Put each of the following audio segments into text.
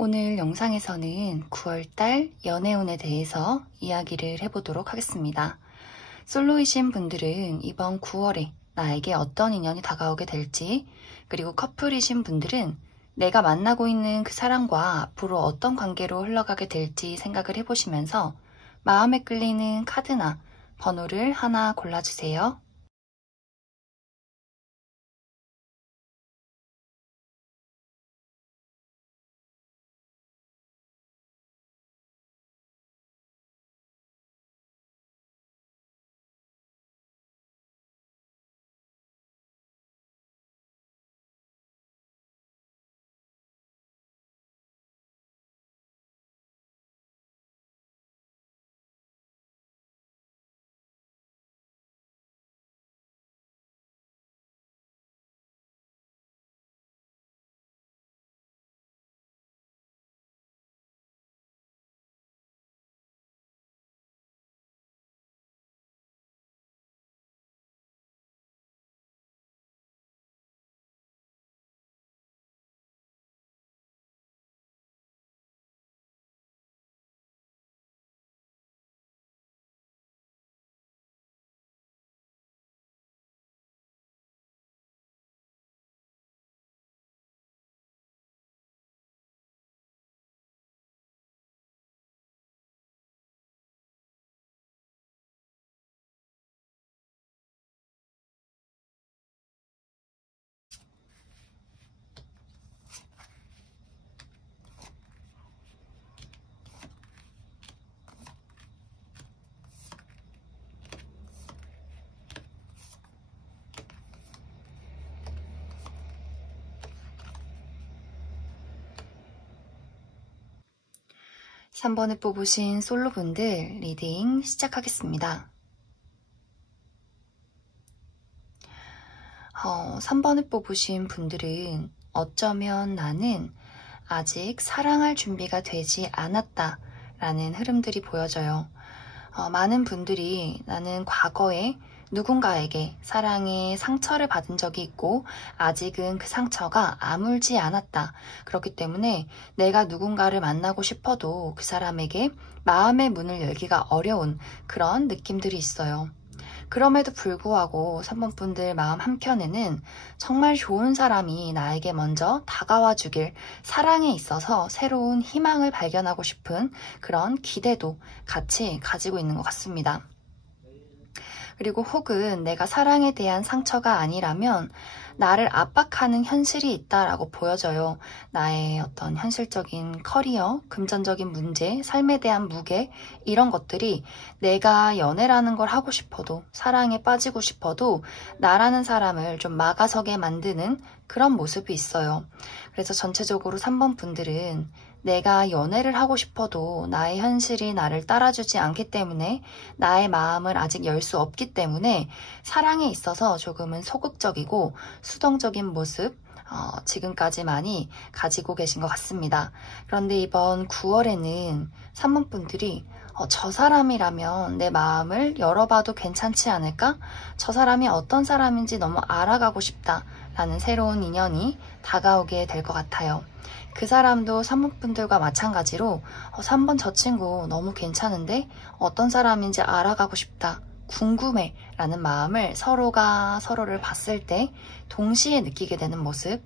오늘 영상에서는 9월달 연애운에 대해서 이야기를 해보도록 하겠습니다. 솔로이신 분들은 이번 9월에 나에게 어떤 인연이 다가오게 될지, 그리고 커플이신 분들은 내가 만나고 있는 그 사람과 앞으로 어떤 관계로 흘러가게 될지 생각을 해보시면서 마음에 끌리는 카드나 번호를 하나 골라주세요. 삼 3번을 뽑으신 솔로분들 리딩 시작하겠습니다. 3번을 뽑으신 분들은 어쩌면 나는 아직 사랑할 준비가 되지 않았다 라는 흐름들이 보여져요. 많은 분들이 나는 과거에 누군가에게 사랑의 상처를 받은 적이 있고 아직은 그 상처가 아물지 않았다. 그렇기 때문에 내가 누군가를 만나고 싶어도 그 사람에게 마음의 문을 열기가 어려운 그런 느낌들이 있어요. 그럼에도 불구하고 3번 분들 마음 한켠에는 정말 좋은 사람이 나에게 먼저 다가와 주길, 사랑에 있어서 새로운 희망을 발견하고 싶은 그런 기대도 같이 가지고 있는 것 같습니다. 그리고 혹은 내가 사랑에 대한 상처가 아니라면 나를 압박하는 현실이 있다라고 보여져요. 나의 어떤 현실적인 커리어, 금전적인 문제, 삶에 대한 무게, 이런 것들이 내가 연애라는 걸 하고 싶어도, 사랑에 빠지고 싶어도 나라는 사람을 좀 막아서게 만드는 그런 모습이 있어요. 그래서 전체적으로 3번 분들은 내가 연애를 하고 싶어도 나의 현실이 나를 따라주지 않기 때문에, 나의 마음을 아직 열 수 없기 때문에 사랑에 있어서 조금은 소극적이고 수동적인 모습, 지금까지 많이 가지고 계신 것 같습니다. 그런데 이번 9월에는 3번 분들이 저 사람이라면 내 마음을 열어봐도 괜찮지 않을까? 저 사람이 어떤 사람인지 너무 알아가고 싶다 라는 새로운 인연이 다가오게 될 것 같아요. 그 사람도 3번 분들과 마찬가지로 3번 저 친구 너무 괜찮은데 어떤 사람인지 알아가고 싶다, 궁금해 라는 마음을 서로가 서로를 봤을 때 동시에 느끼게 되는 모습,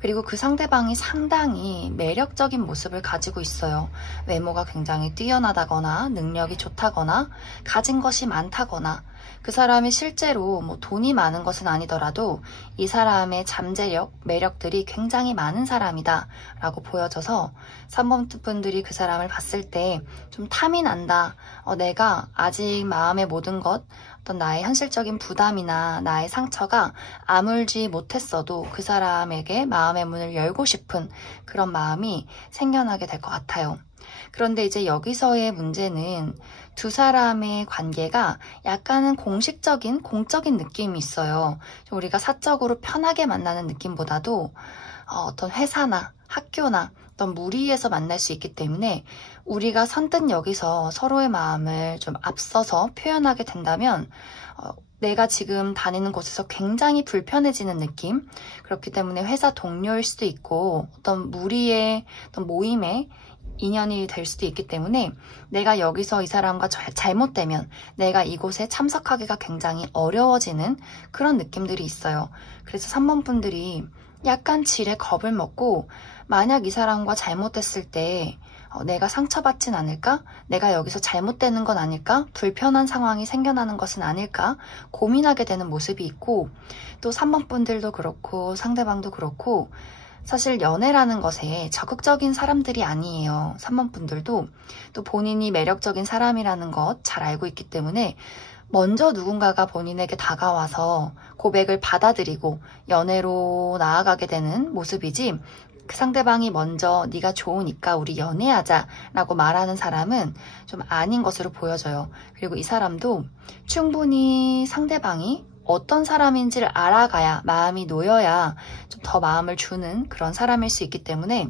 그리고 그 상대방이 상당히 매력적인 모습을 가지고 있어요. 외모가 굉장히 뛰어나다거나 능력이 좋다거나 가진 것이 많다거나, 그 사람이 실제로 돈이 많은 것은 아니더라도 이 사람의 잠재력, 매력들이 굉장히 많은 사람이다 라고 보여져서 3번 분들이 그 사람을 봤을 때 좀 탐이 난다. 내가 아직 마음의 모든 것, 어떤 나의 현실적인 부담이나 나의 상처가 아물지 못했어도 그 사람에게 마음의 문을 열고 싶은 그런 마음이 생겨나게 될 것 같아요. 그런데 이제 여기서의 문제는 두 사람의 관계가 약간은 공식적인, 공적인 느낌이 있어요. 우리가 사적으로 편하게 만나는 느낌보다도 어떤 회사나 학교나 어떤 무리에서 만날 수 있기 때문에 우리가 선뜻 여기서 서로의 마음을 좀 앞서서 표현하게 된다면 내가 지금 다니는 곳에서 굉장히 불편해지는 느낌. 그렇기 때문에 회사 동료일 수도 있고 어떤 무리의 어떤 모임에 인연이 될 수도 있기 때문에 내가 여기서 이 사람과 잘못되면 내가 이곳에 참석하기가 굉장히 어려워지는 그런 느낌들이 있어요. 그래서 3번 분들이 약간 질에 겁을 먹고 만약 이 사람과 잘못됐을 때 내가 상처받진 않을까? 내가 여기서 잘못되는 건 아닐까? 불편한 상황이 생겨나는 것은 아닐까? 고민하게 되는 모습이 있고 또 3번 분들도 그렇고 상대방도 그렇고 사실 연애라는 것에 적극적인 사람들이 아니에요. 3번 분들도 또 본인이 매력적인 사람이라는 것 잘 알고 있기 때문에 먼저 누군가가 본인에게 다가와서 고백을 받아들이고 연애로 나아가게 되는 모습이지 그 상대방이 먼저 네가 좋으니까 우리 연애하자 라고 말하는 사람은 좀 아닌 것으로 보여져요. 그리고 이 사람도 충분히 상대방이 어떤 사람인지를 알아가야 마음이 놓여야 좀 더 마음을 주는 그런 사람일 수 있기 때문에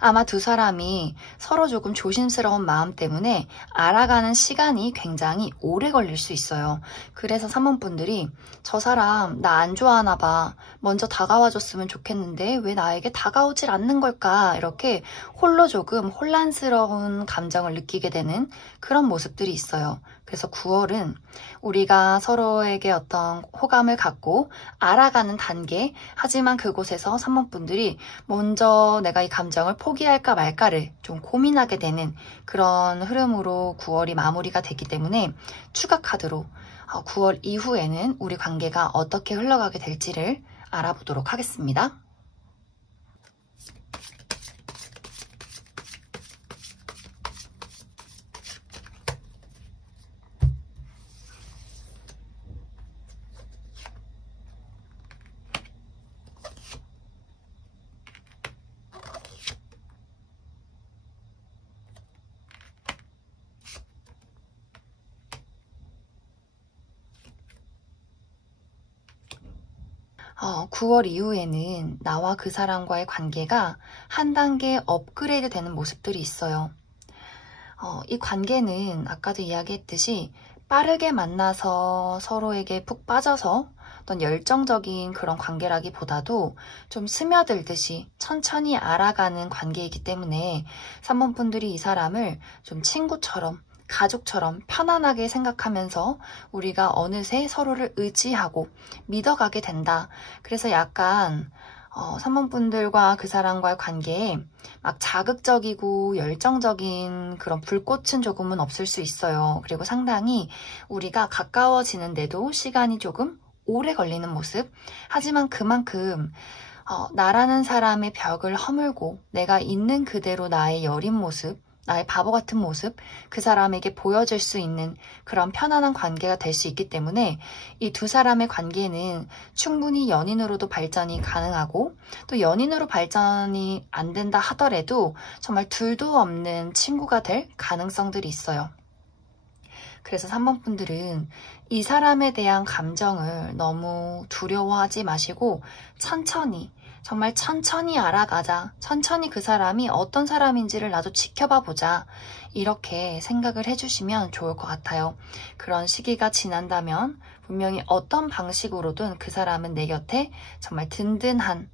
아마 두 사람이 서로 조금 조심스러운 마음 때문에 알아가는 시간이 굉장히 오래 걸릴 수 있어요. 그래서 3번 분들이 저 사람 나 안 좋아하나 봐. 먼저 다가와 줬으면 좋겠는데 왜 나에게 다가오질 않는 걸까? 이렇게 홀로 조금 혼란스러운 감정을 느끼게 되는 그런 모습들이 있어요. 그래서 9월은 우리가 서로에게 어떤 호감을 갖고 알아가는 단계, 하지만 그곳에서 3번 분들이 먼저 내가 이 감정을 포기할까 말까를 좀 고민하게 되는 그런 흐름으로 9월이 마무리가 되기 때문에 추가 카드로 9월 이후에는 우리 관계가 어떻게 흘러가게 될지를 알아보도록 하겠습니다. 어, 9월 이후에는 나와 그 사람과의 관계가 한 단계 업그레이드 되는 모습들이 있어요. 이 관계는 아까도 이야기했듯이 빠르게 만나서 서로에게 푹 빠져서 어떤 열정적인 그런 관계라기보다도 좀 스며들듯이 천천히 알아가는 관계이기 때문에 3번 분들이 이 사람을 좀 친구처럼 가족처럼 편안하게 생각하면서 우리가 어느새 서로를 의지하고 믿어가게 된다. 그래서 약간 3번 분들과 그 사람과의 관계에 막 자극적이고 열정적인 그런 불꽃은 조금은 없을 수 있어요. 그리고 상당히 우리가 가까워지는데도 시간이 조금 오래 걸리는 모습. 하지만 그만큼 나라는 사람의 벽을 허물고 내가 있는 그대로 나의 여린 모습, 나의 바보 같은 모습, 그 사람에게 보여줄 수 있는 그런 편안한 관계가 될 수 있기 때문에 이 두 사람의 관계는 충분히 연인으로도 발전이 가능하고 또 연인으로 발전이 안 된다 하더라도 정말 둘도 없는 친구가 될 가능성들이 있어요. 그래서 3번 분들은 이 사람에 대한 감정을 너무 두려워하지 마시고 천천히 정말 천천히 알아가자. 천천히 그 사람이 어떤 사람인지를 나도 지켜봐 보자. 이렇게 생각을 해주시면 좋을 것 같아요. 그런 시기가 지난다면 분명히 어떤 방식으로든 그 사람은 내 곁에 정말 든든한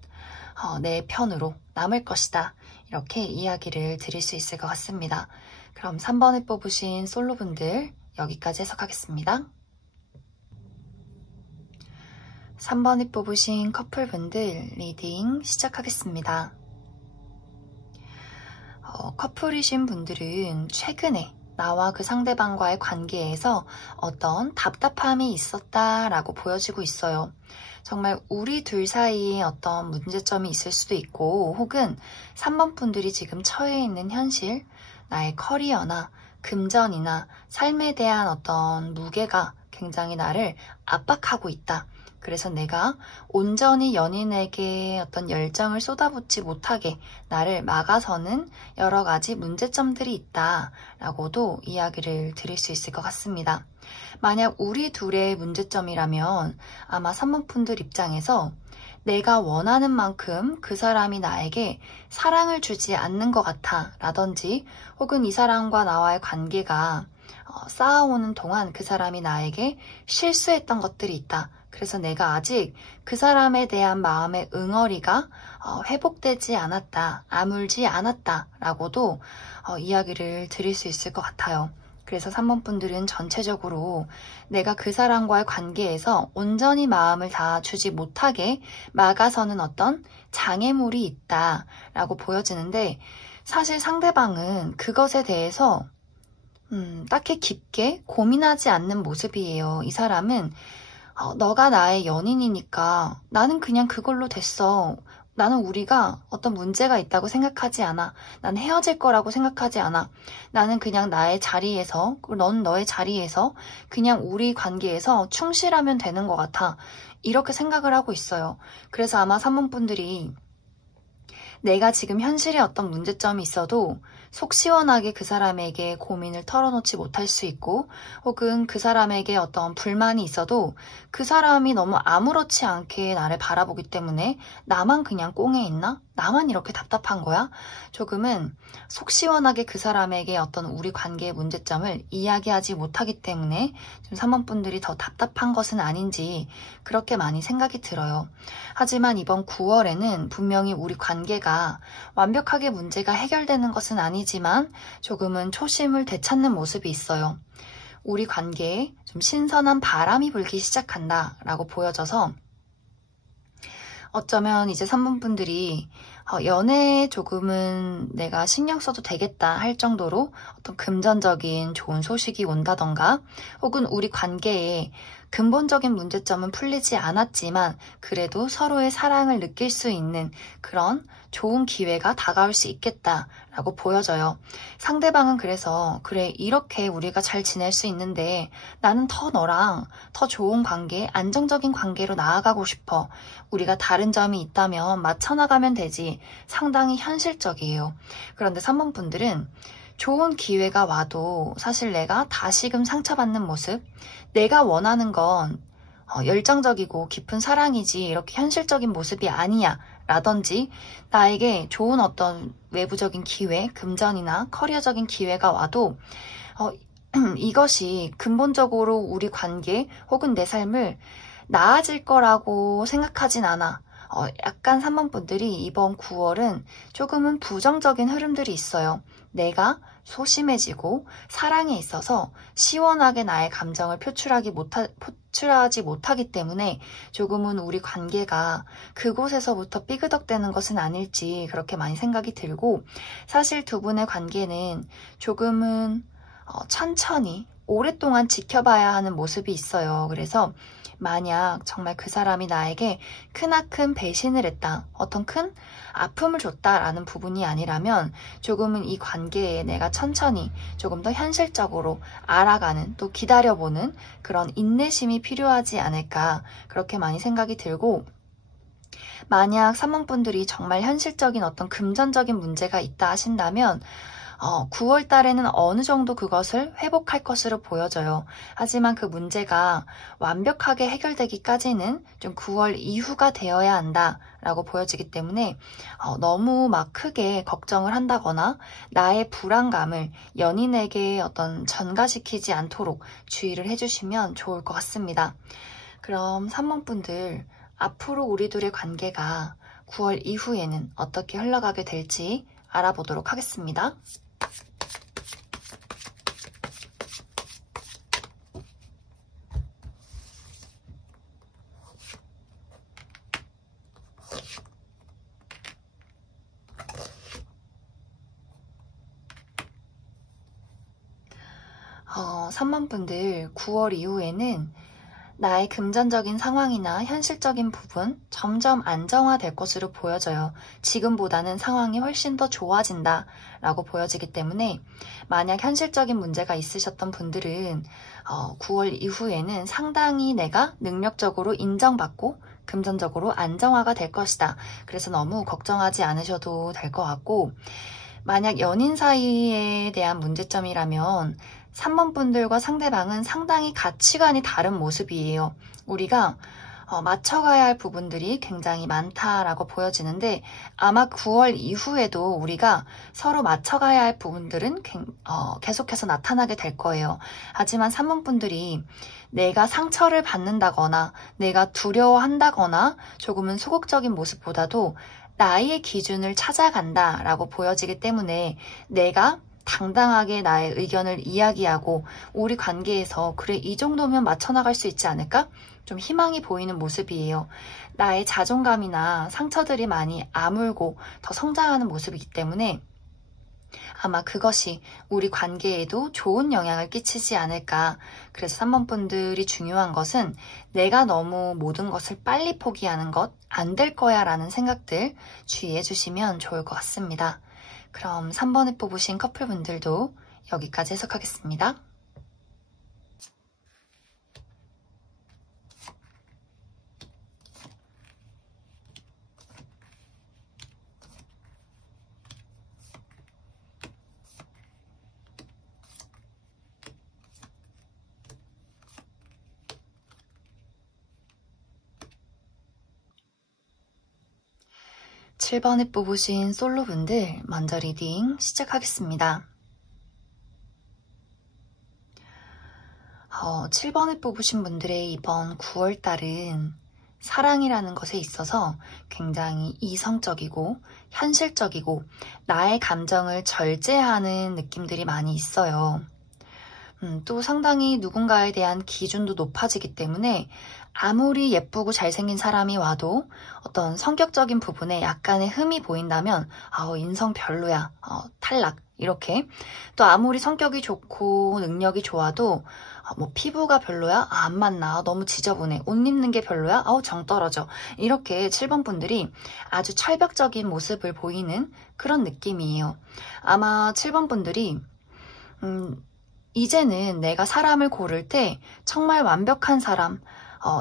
내 편으로 남을 것이다. 이렇게 이야기를 드릴 수 있을 것 같습니다. 그럼 3번을 뽑으신 솔로분들 여기까지 해석하겠습니다. 3번을 뽑으신 커플분들 리딩 시작하겠습니다. 커플이신 분들은 최근에 나와 그 상대방과의 관계에서 어떤 답답함이 있었다라고 보여지고 있어요. 정말 우리 둘 사이에 어떤 문제점이 있을 수도 있고 혹은 3번 분들이 지금 처해 있는 현실, 나의 커리어나 금전이나 삶에 대한 어떤 무게가 굉장히 나를 압박하고 있다. 그래서 내가 온전히 연인에게 어떤 열정을 쏟아붓지 못하게 나를 막아서는 여러 가지 문제점들이 있다라고도 이야기를 드릴 수 있을 것 같습니다. 만약 우리 둘의 문제점이라면 아마 3번 분들 입장에서 내가 원하는 만큼 그 사람이 나에게 사랑을 주지 않는 것 같아 라든지, 혹은 이 사람과 나와의 관계가 쌓아오는 동안 그 사람이 나에게 실수했던 것들이 있다. 그래서 내가 아직 그 사람에 대한 마음의 응어리가 회복되지 않았다, 아물지 않았다 라고도 이야기를 드릴 수 있을 것 같아요. 그래서 3번 분들은 전체적으로 내가 그 사람과의 관계에서 온전히 마음을 다 주지 못하게 막아서는 어떤 장애물이 있다라고 보여지는데, 사실 상대방은 그것에 대해서 딱히 깊게 고민하지 않는 모습이에요. 이 사람은 너가 나의 연인이니까 나는 그냥 그걸로 됐어. 나는 우리가 어떤 문제가 있다고 생각하지 않아. 난 헤어질 거라고 생각하지 않아. 나는 그냥 나의 자리에서, 넌 너의 자리에서 그냥 우리 관계에서 충실하면 되는 것 같아. 이렇게 생각을 하고 있어요. 그래서 아마 3번 분들이 내가 지금 현실에 어떤 문제점이 있어도 속 시원하게 그 사람에게 고민을 털어놓지 못할 수 있고, 혹은 그 사람에게 어떤 불만이 있어도 그 사람이 너무 아무렇지 않게 나를 바라보기 때문에 나만 그냥 꽁에 있나? 나만 이렇게 답답한 거야? 조금은 속 시원하게 그 사람에게 어떤 우리 관계의 문제점을 이야기하지 못하기 때문에 좀 3번 분들이 더 답답한 것은 아닌지 그렇게 많이 생각이 들어요. 하지만 이번 9월에는 분명히 우리 관계가 완벽하게 문제가 해결되는 것은 아니지만 조금은 초심을 되찾는 모습이 있어요. 우리 관계에 좀 신선한 바람이 불기 시작한다 라고 보여져서, 어쩌면 이제 3번 분들이 연애에 조금은 내가 신경 써도 되겠다 할 정도로 어떤 금전적인 좋은 소식이 온다던가, 혹은 우리 관계에 근본적인 문제점은 풀리지 않았지만 그래도 서로의 사랑을 느낄 수 있는 그런 좋은 기회가 다가올 수 있겠다라고 보여져요. 상대방은 그래서 그래, 이렇게 우리가 잘 지낼 수 있는데 나는 더 너랑 더 좋은 관계, 안정적인 관계로 나아가고 싶어. 우리가 다른 점이 있다면 맞춰나가면 되지. 상당히 현실적이에요. 그런데 3번 분들은 좋은 기회가 와도 사실 내가 다시금 상처받는 모습, 내가 원하는 건 열정적이고 깊은 사랑이지 이렇게 현실적인 모습이 아니야 라든지, 나에게 좋은 어떤 외부적인 기회, 금전이나 커리어적인 기회가 와도 이것이 근본적으로 우리 관계 혹은 내 삶을 나아질 거라고 생각하진 않아. 약간 3번 분들이 이번 9월은 조금은 부정적인 흐름들이 있어요. 내가 소심해지고 사랑에 있어서 시원하게 나의 감정을 표출하지 못하기 때문에 조금은 우리 관계가 그곳에서부터 삐그덕대는 것은 아닐지 그렇게 많이 생각이 들고, 사실 두 분의 관계는 조금은 천천히 오랫동안 지켜봐야 하는 모습이 있어요. 그래서 만약 정말 그 사람이 나에게 크나큰 배신을 했다, 어떤 큰 아픔을 줬다라는 부분이 아니라면 조금은 이 관계에 내가 천천히 조금 더 현실적으로 알아가는, 또 기다려보는 그런 인내심이 필요하지 않을까 그렇게 많이 생각이 들고, 만약 3번 분들이 정말 현실적인 어떤 금전적인 문제가 있다 하신다면 9월 달에는 어느 정도 그것을 회복할 것으로 보여져요. 하지만 그 문제가 완벽하게 해결되기까지는 좀 9월 이후가 되어야 한다라고 보여지기 때문에 너무 막 크게 걱정을 한다거나 나의 불안감을 연인에게 어떤 전가시키지 않도록 주의를 해주시면 좋을 것 같습니다. 그럼 3번 분들, 앞으로 우리 둘의 관계가 9월 이후에는 어떻게 흘러가게 될지 알아보도록 하겠습니다. 3번 분들, 9월 이후에는 나의 금전적인 상황이나 현실적인 부분 점점 안정화될 것으로 보여져요. 지금보다는 상황이 훨씬 더 좋아진다 라고 보여지기 때문에 만약 현실적인 문제가 있으셨던 분들은 9월 이후에는 상당히 내가 능력적으로 인정받고 금전적으로 안정화가 될 것이다. 그래서 너무 걱정하지 않으셔도 될 것 같고, 만약 연인 사이에 대한 문제점이라면 3번 분들과 상대방은 상당히 가치관이 다른 모습이에요. 우리가 맞춰가야 할 부분들이 굉장히 많다라고 보여지는데 아마 9월 이후에도 우리가 서로 맞춰가야 할 부분들은 계속해서 나타나게 될 거예요. 하지만 3번 분들이 내가 상처를 받는다거나 내가 두려워한다거나 조금은 소극적인 모습보다도 나의 기준을 찾아간다라고 보여지기 때문에 내가 당당하게 나의 의견을 이야기하고 우리 관계에서 그래 이 정도면 맞춰나갈 수 있지 않을까? 좀 희망이 보이는 모습이에요. 나의 자존감이나 상처들이 많이 아물고 더 성장하는 모습이기 때문에 아마 그것이 우리 관계에도 좋은 영향을 끼치지 않을까. 그래서 3번 분들이 중요한 것은 내가 너무 모든 것을 빨리 포기하는 것, 안 될 거야 라는 생각들 주의해 주시면 좋을 것 같습니다. 그럼 3번을 뽑으신 커플분들도 여기까지 해석하겠습니다. 7번에 뽑으신 솔로분들 먼저 리딩 시작하겠습니다. 7번에 뽑으신 분들의 이번 9월달은 사랑이라는 것에 있어서 굉장히 이성적이고 현실적이고 나의 감정을 절제하는 느낌들이 많이 있어요. 또 상당히 누군가에 대한 기준도 높아지기 때문에 아무리 예쁘고 잘생긴 사람이 와도 어떤 성격적인 부분에 약간의 흠이 보인다면 인성 별로야, 탈락 이렇게. 또 아무리 성격이 좋고 능력이 좋아도 피부가 별로야? 안 맞나? 너무 지저분해. 옷 입는 게 별로야? 정 떨어져. 이렇게 7번 분들이 아주 철벽적인 모습을 보이는 그런 느낌이에요. 아마 7번 분들이 이제는 내가 사람을 고를 때 정말 완벽한 사람,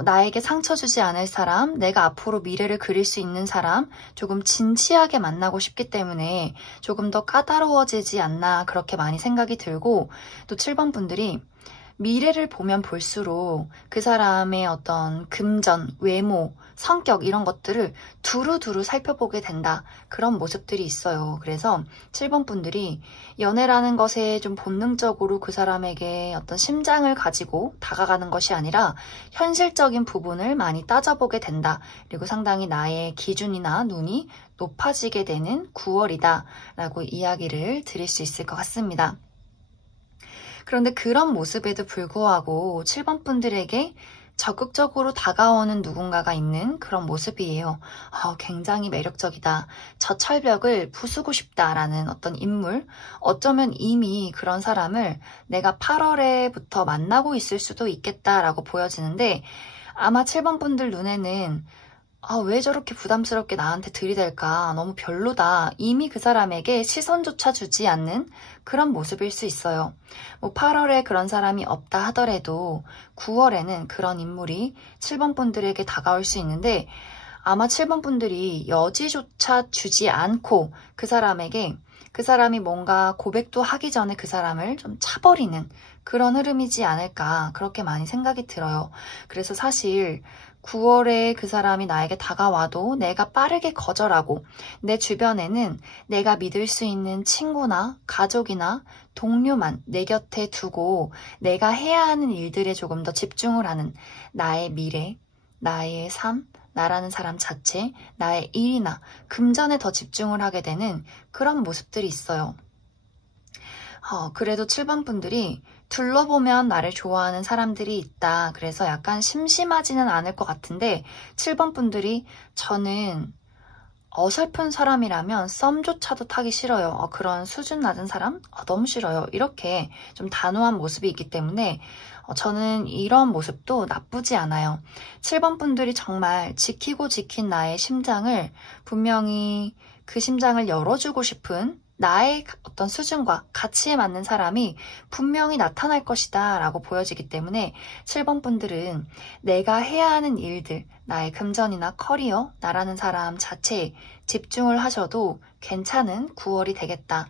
나에게 상처 주지 않을 사람, 내가 앞으로 미래를 그릴 수 있는 사람, 조금 진지하게 만나고 싶기 때문에 조금 더 까다로워지지 않나 그렇게 많이 생각이 들고, 또 7번 분들이 미래를 보면 볼수록 그 사람의 어떤 금전, 외모, 성격 이런 것들을 두루두루 살펴보게 된다. 그런 모습들이 있어요. 그래서 7번 분들이 연애라는 것에 좀 본능적으로 그 사람에게 어떤 심장을 가지고 다가가는 것이 아니라 현실적인 부분을 많이 따져보게 된다. 그리고 상당히 나의 기준이나 눈이 높아지게 되는 9월이다. 라고 이야기를 드릴 수 있을 것 같습니다. 그런데 그런 모습에도 불구하고 7번 분들에게 적극적으로 다가오는 누군가가 있는 그런 모습이에요. 굉장히 매력적이다. 저 철벽을 부수고 싶다라는 어떤 인물, 어쩌면 이미 그런 사람을 내가 8월에부터 만나고 있을 수도 있겠다라고 보여지는데 아마 7번 분들 눈에는 왜 저렇게 부담스럽게 나한테 들이댈까? 너무 별로다. 이미 그 사람에게 시선조차 주지 않는 그런 모습일 수 있어요. 8월에 그런 사람이 없다 하더라도 9월에는 그런 인물이 7번 분들에게 다가올 수 있는데 아마 7번 분들이 여지조차 주지 않고 그 사람이 뭔가 고백도 하기 전에 그 사람을 좀 차버리는 그런 흐름이지 않을까 그렇게 많이 생각이 들어요. 그래서 사실 9월에 그 사람이 나에게 다가와도 내가 빠르게 거절하고 내 주변에는 내가 믿을 수 있는 친구나 가족이나 동료만 내 곁에 두고 내가 해야 하는 일들에 조금 더 집중을 하는 나의 미래, 나의 삶, 나라는 사람 자체, 나의 일이나 금전에 더 집중을 하게 되는 그런 모습들이 있어요. 그래도 7번 분들이 둘러보면 나를 좋아하는 사람들이 있다. 그래서 약간 심심하지는 않을 것 같은데 7번 분들이 저는 어설픈 사람이라면 썸조차도 타기 싫어요. 그런 수준 낮은 사람? 너무 싫어요. 이렇게 좀 단호한 모습이 있기 때문에 저는 이런 모습도 나쁘지 않아요. 7번 분들이 정말 지키고 지킨 나의 심장을 분명히 그 심장을 열어주고 싶은 나의 어떤 수준과 가치에 맞는 사람이 분명히 나타날 것이다 라고 보여지기 때문에 7번 분들은 내가 해야 하는 일들, 나의 금전이나 커리어, 나라는 사람 자체에 집중을 하셔도 괜찮은 9월이 되겠다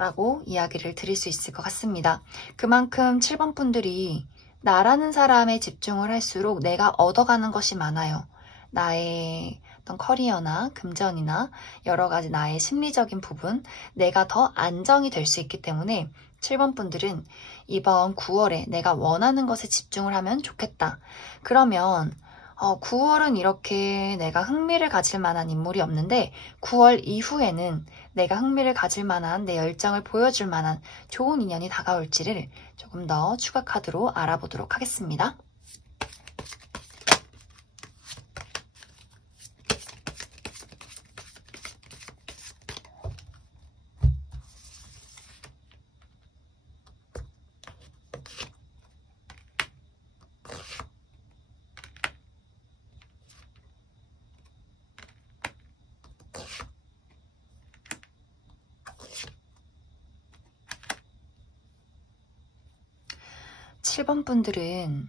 라고 이야기를 드릴 수 있을 것 같습니다. 그만큼 7번 분들이 나라는 사람에 집중을 할수록 내가 얻어가는 것이 많아요. 나의 어떤 커리어나 금전이나 여러 가지 나의 심리적인 부분, 내가 더 안정이 될 수 있기 때문에 7번 분들은 이번 9월에 내가 원하는 것에 집중을 하면 좋겠다. 그러면 9월은 이렇게 내가 흥미를 가질 만한 인물이 없는데 9월 이후에는 내가 흥미를 가질 만한 내 열정을 보여줄 만한 좋은 인연이 다가올지를 조금 더 추가 카드로 알아보도록 하겠습니다. 7번 분들은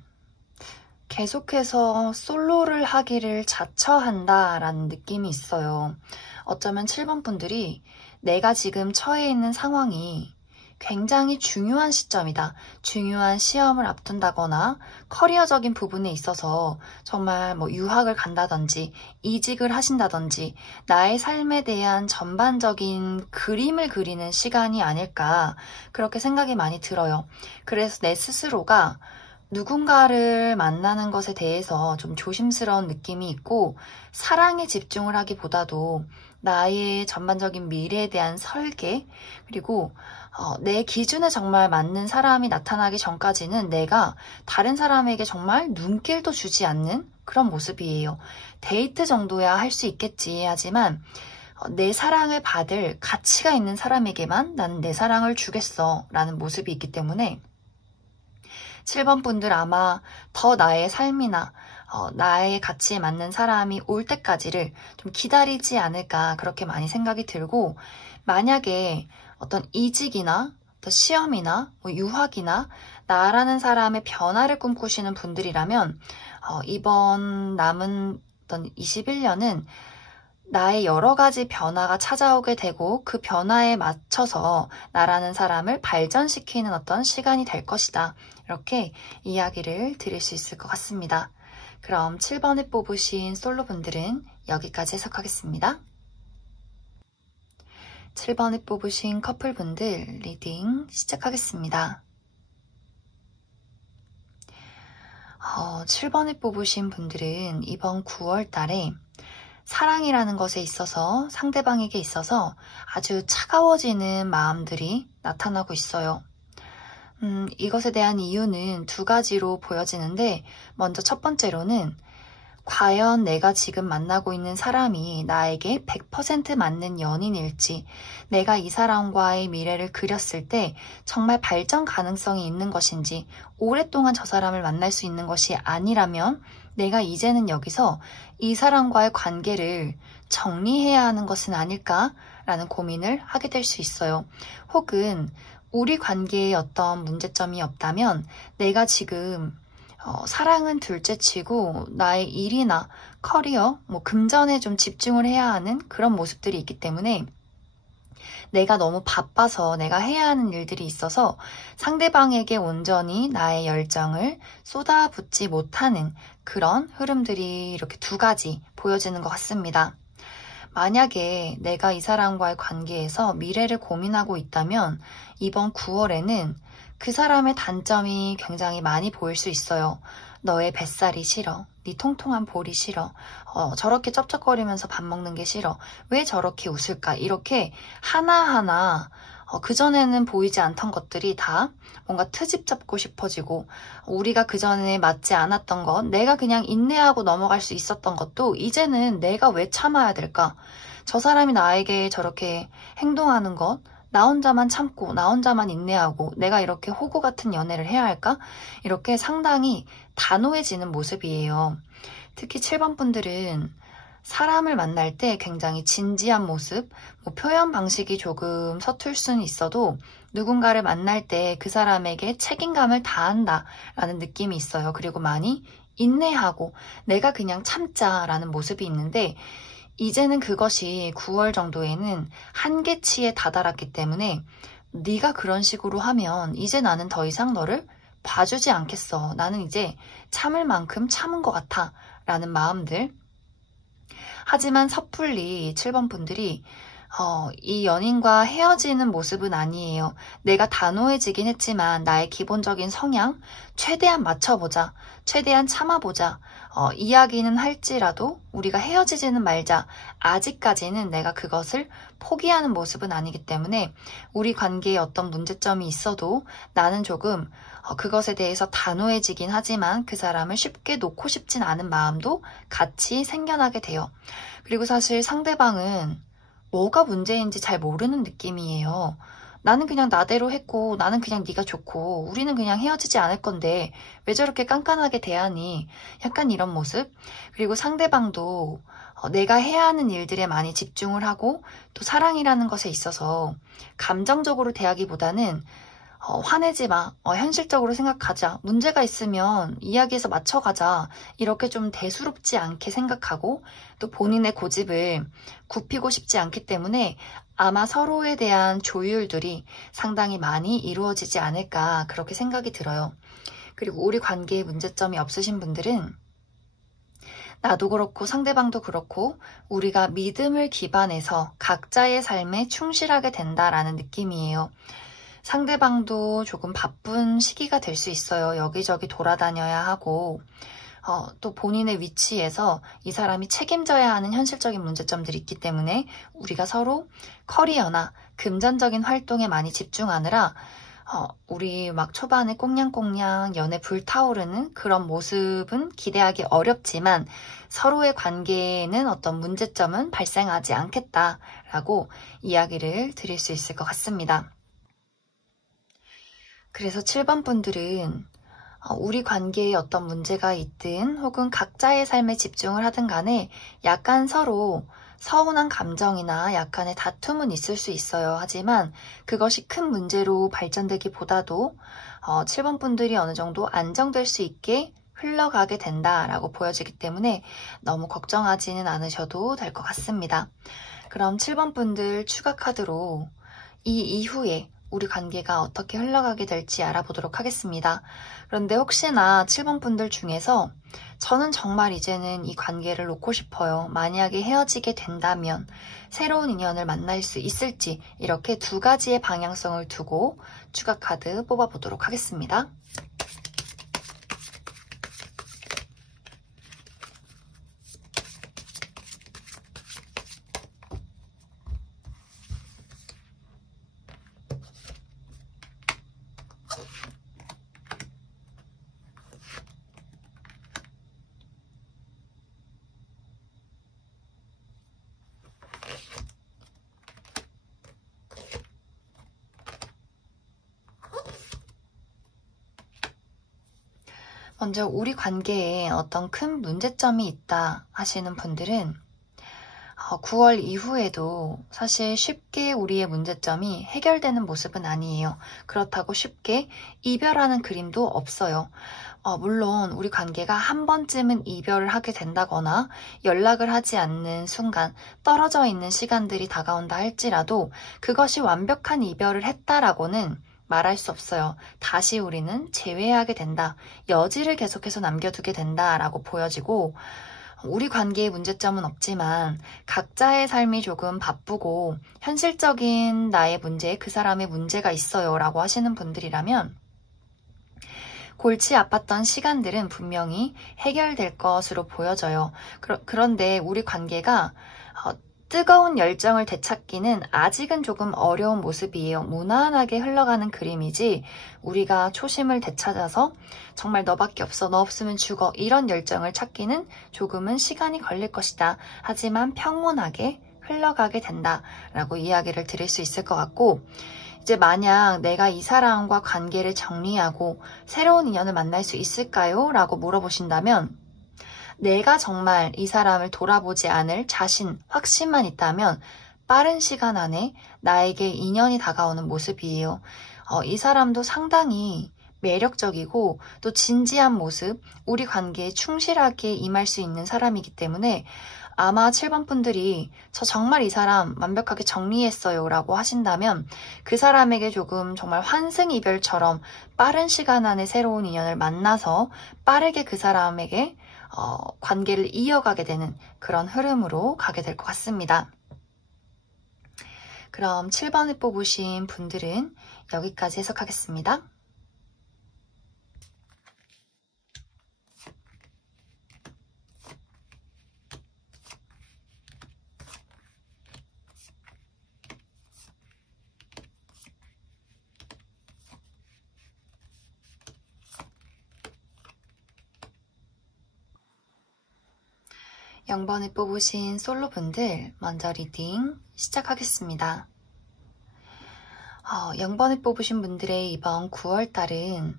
계속해서 솔로를 하기를 자처한다 라는 느낌이 있어요. 어쩌면 7번 분들이 내가 지금 처해 있는 상황이 굉장히 중요한 시점이다. 중요한 시험을 앞둔다거나 커리어적인 부분에 있어서 정말 유학을 간다든지 이직을 하신다든지 나의 삶에 대한 전반적인 그림을 그리는 시간이 아닐까 그렇게 생각이 많이 들어요. 그래서 내 스스로가 누군가를 만나는 것에 대해서 좀 조심스러운 느낌이 있고 사랑에 집중을 하기보다도 나의 전반적인 미래에 대한 설계 그리고 내 기준에 정말 맞는 사람이 나타나기 전까지는 내가 다른 사람에게 정말 눈길도 주지 않는 그런 모습이에요. 데이트 정도야 할 수 있겠지 하지만 내 사랑을 받을 가치가 있는 사람에게만 나는 내 사랑을 주겠어 라는 모습이 있기 때문에 7번 분들 아마 더 나의 삶이나 나의 가치에 맞는 사람이 올 때까지를 좀 기다리지 않을까 그렇게 많이 생각이 들고 만약에 어떤 이직이나 어떤 시험이나 유학이나 나라는 사람의 변화를 꿈꾸시는 분들이라면 이번 남은 어떤 21년은 나의 여러 가지 변화가 찾아오게 되고 그 변화에 맞춰서 나라는 사람을 발전시키는 어떤 시간이 될 것이다. 이렇게 이야기를 드릴 수 있을 것 같습니다. 그럼 7번을 뽑으신 솔로분들은 여기까지 해석하겠습니다. 7번을 뽑으신 커플분들 리딩 시작하겠습니다. 7번을 뽑으신 분들은 이번 9월 달에 사랑이라는 것에 있어서 상대방에게 있어서 아주 차가워지는 마음들이 나타나고 있어요. 이것에 대한 이유는 두 가지로 보여지는데 먼저 첫 번째로는 과연 내가 지금 만나고 있는 사람이 나에게 100% 맞는 연인일지 내가 이 사람과의 미래를 그렸을 때 정말 발전 가능성이 있는 것인지 오랫동안 저 사람을 만날 수 있는 것이 아니라면 내가 이제는 여기서 이 사람과의 관계를 정리해야 하는 것은 아닐까라는 고민을 하게 될 수 있어요. 혹은 우리 관계에 어떤 문제점이 없다면 내가 지금 사랑은 둘째치고 나의 일이나 커리어, 금전에 좀 집중을 해야 하는 그런 모습들이 있기 때문에 내가 너무 바빠서 내가 해야 하는 일들이 있어서 상대방에게 온전히 나의 열정을 쏟아붓지 못하는 그런 흐름들이 이렇게 두 가지 보여지는 것 같습니다. 만약에 내가 이 사람과의 관계에서 미래를 고민하고 있다면 이번 9월에는 그 사람의 단점이 굉장히 많이 보일 수 있어요. 너의 뱃살이 싫어. 네 통통한 볼이 싫어. 저렇게 쩝쩝거리면서 밥 먹는 게 싫어. 왜 저렇게 웃을까? 이렇게 하나하나 그전에는 보이지 않던 것들이 다 뭔가 트집 잡고 싶어지고 우리가 그전에 맞지 않았던 것, 내가 그냥 인내하고 넘어갈 수 있었던 것도 이제는 내가 왜 참아야 될까? 저 사람이 나에게 저렇게 행동하는 것, 나 혼자만 참고 나 혼자만 인내하고 내가 이렇게 호구 같은 연애를 해야 할까? 이렇게 상당히 단호해지는 모습이에요. 특히 7번 분들은 사람을 만날 때 굉장히 진지한 모습, 표현 방식이 조금 서툴 수는 있어도 누군가를 만날 때 그 사람에게 책임감을 다한다라는 느낌이 있어요. 그리고 많이 인내하고 내가 그냥 참자라는 모습이 있는데 이제는 그것이 9월 정도에는 한계치에 다다랐기 때문에 네가 그런 식으로 하면 이제 나는 더 이상 너를 봐주지 않겠어. 나는 이제 참을 만큼 참은 것 같아. 라는 마음들. 하지만 섣불리 7번 분들이 이 연인과 헤어지는 모습은 아니에요. 내가 단호해지긴 했지만 나의 기본적인 성향 최대한 맞춰보자. 최대한 참아보자. 이야기는 할지라도 우리가 헤어지지는 말자. 아직까지는 내가 그것을 포기하는 모습은 아니기 때문에 우리 관계에 어떤 문제점이 있어도 나는 조금 그것에 대해서 단호해지긴 하지만 그 사람을 쉽게 놓고 싶진 않은 마음도 같이 생겨나게 돼요. 그리고 사실 상대방은 뭐가 문제인지 잘 모르는 느낌이에요. 나는 그냥 나대로 했고 나는 그냥 네가 좋고 우리는 그냥 헤어지지 않을 건데 왜 저렇게 깐깐하게 대하니? 약간 이런 모습. 그리고 상대방도 내가 해야 하는 일들에 많이 집중을 하고 또 사랑이라는 것에 있어서 감정적으로 대하기보다는 화내지 마. 현실적으로 생각하자. 문제가 있으면 이야기해서 맞춰가자. 이렇게 좀 대수롭지 않게 생각하고 또 본인의 고집을 굽히고 싶지 않기 때문에 아마 서로에 대한 조율들이 상당히 많이 이루어지지 않을까 그렇게 생각이 들어요. 그리고 우리 관계에 문제점이 없으신 분들은 나도 그렇고 상대방도 그렇고 우리가 믿음을 기반해서 각자의 삶에 충실하게 된다라는 느낌이에요. 상대방도 조금 바쁜 시기가 될 수 있어요. 여기저기 돌아다녀야 하고 또 본인의 위치에서 이 사람이 책임져야 하는 현실적인 문제점들이 있기 때문에 우리가 서로 커리어나 금전적인 활동에 많이 집중하느라 우리 막 초반에 꽁냥꽁냥 연애 불타오르는 그런 모습은 기대하기 어렵지만 서로의 관계에는 어떤 문제점은 발생하지 않겠다라고 이야기를 드릴 수 있을 것 같습니다. 그래서 7번 분들은 우리 관계에 어떤 문제가 있든 혹은 각자의 삶에 집중을 하든 간에 약간 서로 서운한 감정이나 약간의 다툼은 있을 수 있어요. 하지만 그것이 큰 문제로 발전되기보다도 7번 분들이 어느 정도 안정될 수 있게 흘러가게 된다라고 보여지기 때문에 너무 걱정하지는 않으셔도 될 것 같습니다. 그럼 7번 분들 추가 카드로 이 이후에 우리 관계가 어떻게 흘러가게 될지 알아보도록 하겠습니다. 그런데 혹시나 7번 분들 중에서 저는 정말 이제는 이 관계를 놓고 싶어요. 만약에 헤어지게 된다면 새로운 인연을 만날 수 있을지 이렇게 두 가지의 방향성을 두고 추가 카드 뽑아보도록 하겠습니다. 먼저 우리 관계에 어떤 큰 문제점이 있다 하시는 분들은 9월 이후에도 사실 쉽게 우리의 문제점이 해결되는 모습은 아니에요. 그렇다고 쉽게 이별하는 그림도 없어요. 물론 우리 관계가 한 번쯤은 이별을 하게 된다거나 연락을 하지 않는 순간 떨어져 있는 시간들이 다가온다 할지라도 그것이 완벽한 이별을 했다라고는 말할 수 없어요. 다시 우리는 재회하게 된다. 여지를 계속해서 남겨두게 된다라고 보여지고 우리 관계에 문제점은 없지만 각자의 삶이 조금 바쁘고 현실적인 나의 문제에 그 사람의 문제가 있어요 라고 하시는 분들이라면 골치 아팠던 시간들은 분명히 해결될 것으로 보여져요. 그런데 우리 관계가 뜨거운 열정을 되찾기는 아직은 조금 어려운 모습이에요. 무난하게 흘러가는 그림이지 우리가 초심을 되찾아서 정말 너밖에 없어, 너 없으면 죽어 이런 열정을 찾기는 조금은 시간이 걸릴 것이다. 하지만 평온하게 흘러가게 된다라고 이야기를 드릴 수 있을 것 같고 이제 만약 내가 이 사람과 관계를 정리하고 새로운 인연을 만날 수 있을까요? 라고 물어보신다면 내가 정말 이 사람을 돌아보지 않을 자신, 확신만 있다면 빠른 시간 안에 나에게 인연이 다가오는 모습이에요. 이 사람도 상당히 매력적이고 또 진지한 모습, 우리 관계에 충실하게 임할 수 있는 사람이기 때문에 아마 7번 분들이 저 정말 이 사람 완벽하게 정리했어요 라고 하신다면 그 사람에게 조금 정말 환승이별처럼 빠른 시간 안에 새로운 인연을 만나서 빠르게 그 사람에게 관계를 이어가게 되는 그런 흐름으로 가게 될 것 같습니다. 그럼 7번을 뽑으신 분들은 여기까지 해석하겠습니다. 0번을 뽑으신 솔로분들 먼저 리딩 시작하겠습니다. 0번을 뽑으신 분들의 이번 9월달은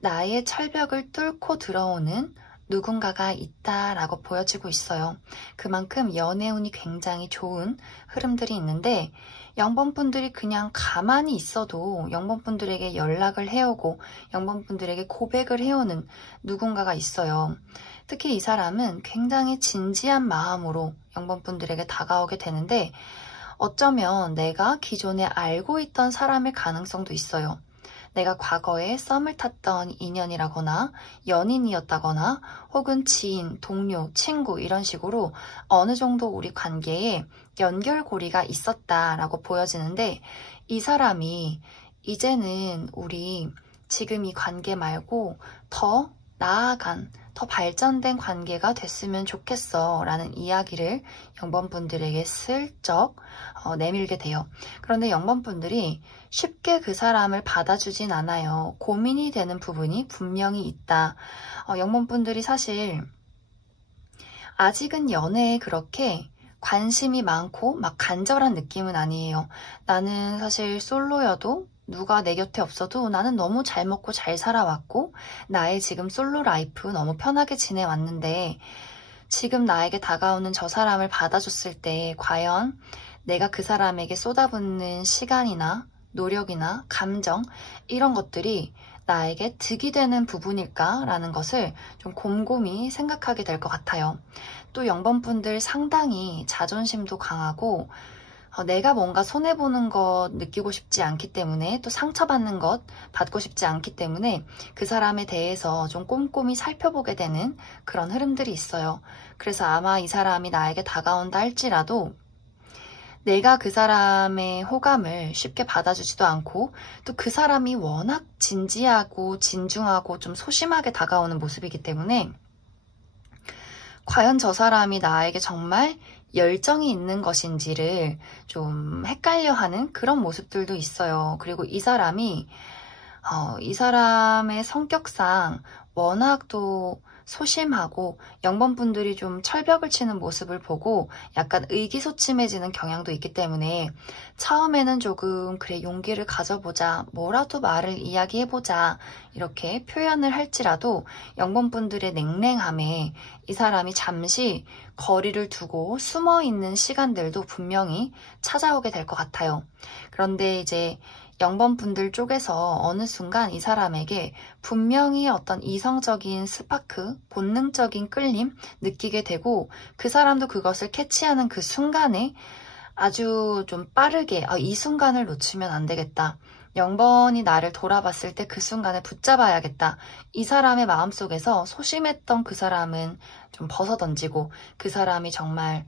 나의 철벽을 뚫고 들어오는 누군가가 있다라고 보여지고 있어요. 그만큼 연애운이 굉장히 좋은 흐름들이 있는데 0번 분들이 그냥 가만히 있어도 0번 분들에게 연락을 해오고 0번 분들에게 고백을 해오는 누군가가 있어요. 특히 이 사람은 굉장히 진지한 마음으로 0번 분들에게 다가오게 되는데 어쩌면 내가 기존에 알고 있던 사람일 가능성도 있어요. 내가 과거에 썸을 탔던 인연이라거나 연인이었다거나 혹은 지인, 동료, 친구 이런 식으로 어느 정도 우리 관계에 연결고리가 있었다라고 보여지는데 이 사람이 이제는 우리 지금 이 관계 말고 더 나아간 더 발전된 관계가 됐으면 좋겠어 라는 이야기를 0번 분들에게 슬쩍 내밀게 돼요. 그런데 0번 분들이 쉽게 그 사람을 받아주진 않아요. 고민이 되는 부분이 분명히 있다. 0번 분들이 사실 아직은 연애에 그렇게 관심이 많고 막 간절한 느낌은 아니에요. 나는 사실 솔로여도 누가 내 곁에 없어도 나는 너무 잘 먹고 잘 살아왔고 나의 지금 솔로 라이프 너무 편하게 지내왔는데 지금 나에게 다가오는 저 사람을 받아줬을 때 과연 내가 그 사람에게 쏟아붓는 시간이나 노력이나 감정 이런 것들이 나에게 득이 되는 부분일까라는 것을 좀 곰곰이 생각하게 될 것 같아요. 또 0번 분들 상당히 자존심도 강하고 내가 뭔가 손해보는 것 느끼고 싶지 않기 때문에 또 상처받는 것 받고 싶지 않기 때문에 그 사람에 대해서 좀 꼼꼼히 살펴보게 되는 그런 흐름들이 있어요. 그래서 아마 이 사람이 나에게 다가온다 할지라도 내가 그 사람의 호감을 쉽게 받아주지도 않고 또 그 사람이 워낙 진지하고 진중하고 좀 소심하게 다가오는 모습이기 때문에 과연 저 사람이 나에게 정말 열정이 있는 것인지를 좀 헷갈려하는 그런 모습들도 있어요. 그리고 이 사람이 이 사람의 성격상 워낙 또 소심하고 0번 분들이 좀 철벽을 치는 모습을 보고 약간 의기소침해지는 경향도 있기 때문에 처음에는 조금 그래 용기를 가져보자 뭐라도 말을 이야기해보자 이렇게 표현을 할지라도 0번 분들의 냉랭함에 이 사람이 잠시 거리를 두고 숨어있는 시간들도 분명히 찾아오게 될 것 같아요. 그런데 이제 0번 분들 쪽에서 어느 순간 이 사람에게 분명히 어떤 이성적인 스파크, 본능적인 끌림 느끼게 되고 그 사람도 그것을 캐치하는 그 순간에 아주 좀 빠르게 이 순간을 놓치면 안 되겠다. 0번이 나를 돌아봤을 때 그 순간에 붙잡아야겠다. 이 사람의 마음속에서 소심했던 그 사람은 좀 벗어던지고 그 사람이 정말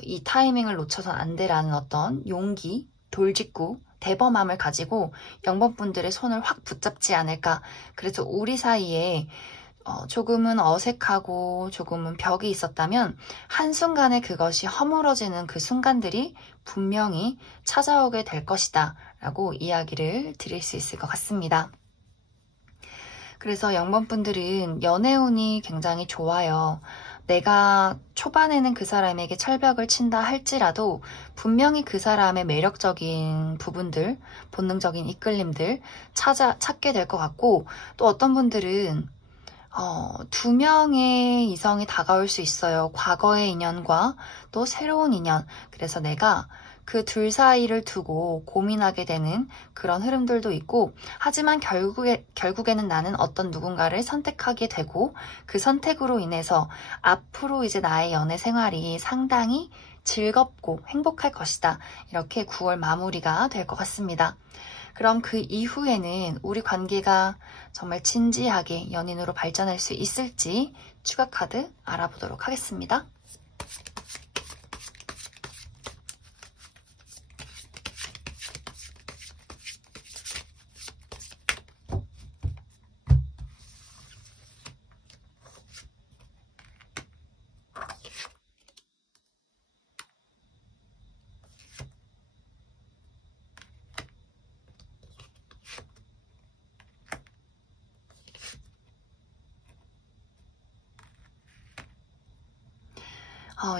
이 타이밍을 놓쳐선 안 돼라는 어떤 용기, 돌직구, 대범함을 가지고 0번 분들의 손을 확 붙잡지 않을까. 그래서 우리 사이에 조금은 어색하고 조금은 벽이 있었다면 한순간에 그것이 허물어지는 그 순간들이 분명히 찾아오게 될 것이다 라고 이야기를 드릴 수 있을 것 같습니다. 그래서 0번 분들은 연애운이 굉장히 좋아요. 내가 초반에는 그 사람에게 철벽을 친다 할지라도 분명히 그 사람의 매력적인 부분들, 본능적인 이끌림들 찾게 될 것 같고 또 어떤 분들은 2명의 이성이 다가올 수 있어요. 과거의 인연과 또 새로운 인연. 그래서 내가 그 둘 사이를 두고 고민하게 되는 그런 흐름들도 있고, 하지만 결국에는 나는 어떤 누군가를 선택하게 되고, 그 선택으로 인해서 앞으로 이제 나의 연애 생활이 상당히 즐겁고 행복할 것이다. 이렇게 9월 마무리가 될 것 같습니다. 그럼 그 이후에는 우리 관계가 정말 진지하게 연인으로 발전할 수 있을지 추가 카드 알아보도록 하겠습니다.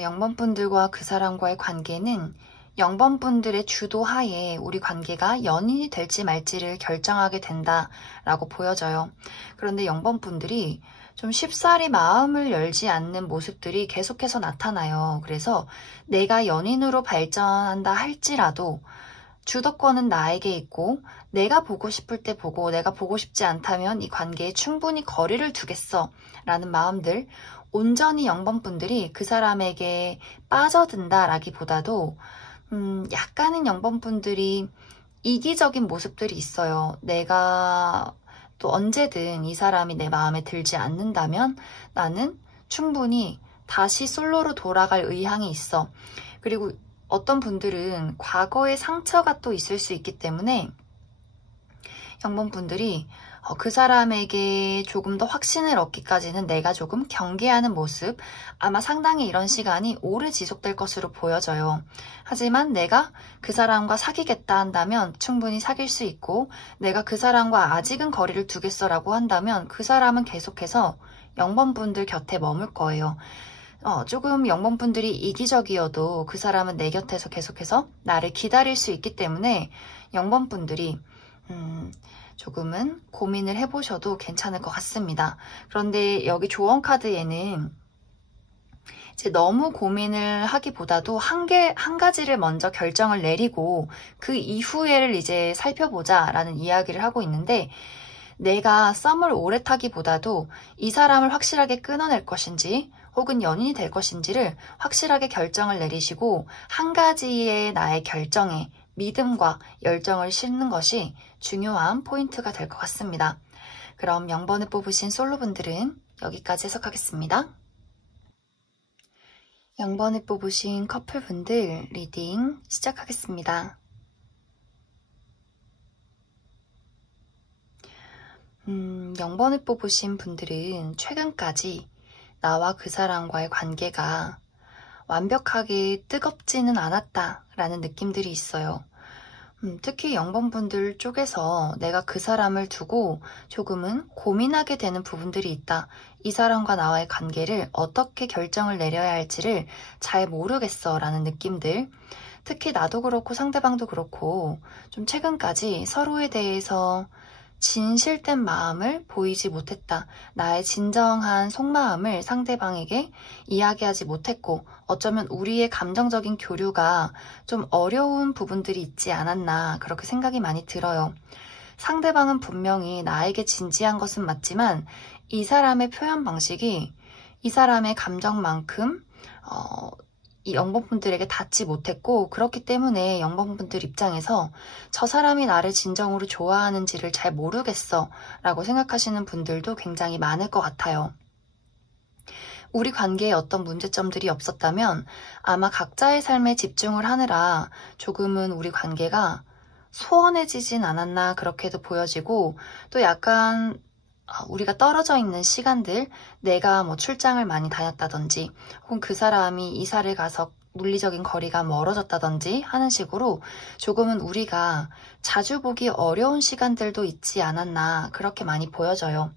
영번분들과 그 사람과의 관계는 영번분들의 주도하에 우리 관계가 연인이 될지 말지를 결정하게 된다라고 보여져요. 그런데 영번분들이 좀 쉽사리 마음을 열지 않는 모습들이 계속해서 나타나요. 그래서 내가 연인으로 발전한다 할지라도 주도권은 나에게 있고, 내가 보고 싶을 때 보고 내가 보고 싶지 않다면 이 관계에 충분히 거리를 두겠어 라는 마음들, 온전히 영번분들이 그 사람에게 빠져든다라기보다도 약간은 영번분들이 이기적인 모습들이 있어요. 내가 또 언제든 이 사람이 내 마음에 들지 않는다면 나는 충분히 다시 솔로로 돌아갈 의향이 있어. 그리고 어떤 분들은 과거의 상처가 또 있을 수 있기 때문에 영번분들이 그 사람에게 조금 더 확신을 얻기까지는 내가 조금 경계하는 모습, 아마 상당히 이런 시간이 오래 지속될 것으로 보여져요. 하지만 내가 그 사람과 사귀겠다 한다면 충분히 사귈 수 있고, 내가 그 사람과 아직은 거리를 두겠어라고 한다면 그 사람은 계속해서 영번분들 곁에 머물 거예요. 조금 영번분들이 이기적이어도 그 사람은 내 곁에서 계속해서 나를 기다릴 수 있기 때문에 영번분들이 조금은 고민을 해보셔도 괜찮을 것 같습니다. 그런데 여기 조언 카드에는 이제 너무 고민을 하기보다도 한 가지를 먼저 결정을 내리고 그 이후에를 이제 살펴보자 라는 이야기를 하고 있는데, 내가 썸을 오래 타기보다도 이 사람을 확실하게 끊어낼 것인지 혹은 연인이 될 것인지를 확실하게 결정을 내리시고, 한 가지의 나의 결정에 믿음과 열정을 싣는 것이 중요한 포인트가 될 것 같습니다. 그럼 0번을 뽑으신 솔로분들은 여기까지 해석하겠습니다. 0번을 뽑으신 커플분들 리딩 시작하겠습니다. 0번을 뽑으신 분들은 최근까지 나와 그 사람과의 관계가 완벽하게 뜨겁지는 않았다라는 느낌들이 있어요. 특히 0번분들 쪽에서 내가 그 사람을 두고 조금은 고민하게 되는 부분들이 있다. 이 사람과 나와의 관계를 어떻게 결정을 내려야 할지를 잘 모르겠어 라는 느낌들. 특히 나도 그렇고 상대방도 그렇고 좀 최근까지 서로에 대해서 진실된 마음을 보이지 못했다. 나의 진정한 속마음을 상대방에게 이야기하지 못했고, 어쩌면 우리의 감정적인 교류가 좀 어려운 부분들이 있지 않았나, 그렇게 생각이 많이 들어요. 상대방은 분명히 나에게 진지한 것은 맞지만 이 사람의 표현 방식이 이 사람의 감정만큼 이 0번분들에게 닿지 못했고, 그렇기 때문에 0번분들 입장에서 저 사람이 나를 진정으로 좋아하는지를 잘 모르겠어 라고 생각하시는 분들도 굉장히 많을 것 같아요. 우리 관계에 어떤 문제점들이 없었다면 아마 각자의 삶에 집중을 하느라 조금은 우리 관계가 소원해지진 않았나 그렇게도 보여지고, 또 약간 우리가 떨어져 있는 시간들, 내가 뭐 출장을 많이 다녔다든지 혹은 그 사람이 이사를 가서 물리적인 거리가 멀어졌다든지 하는 식으로 조금은 우리가 자주 보기 어려운 시간들도 있지 않았나 그렇게 많이 보여져요.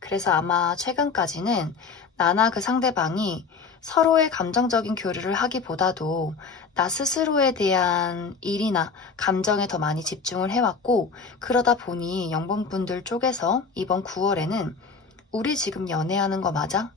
그래서 아마 최근까지는 나나 그 상대방이 서로의 감정적인 교류를 하기보다도 나 스스로에 대한 일이나 감정에 더 많이 집중을 해왔고, 그러다 보니 0번분들 쪽에서 이번 9월에는 우리 지금 연애하는 거 맞아?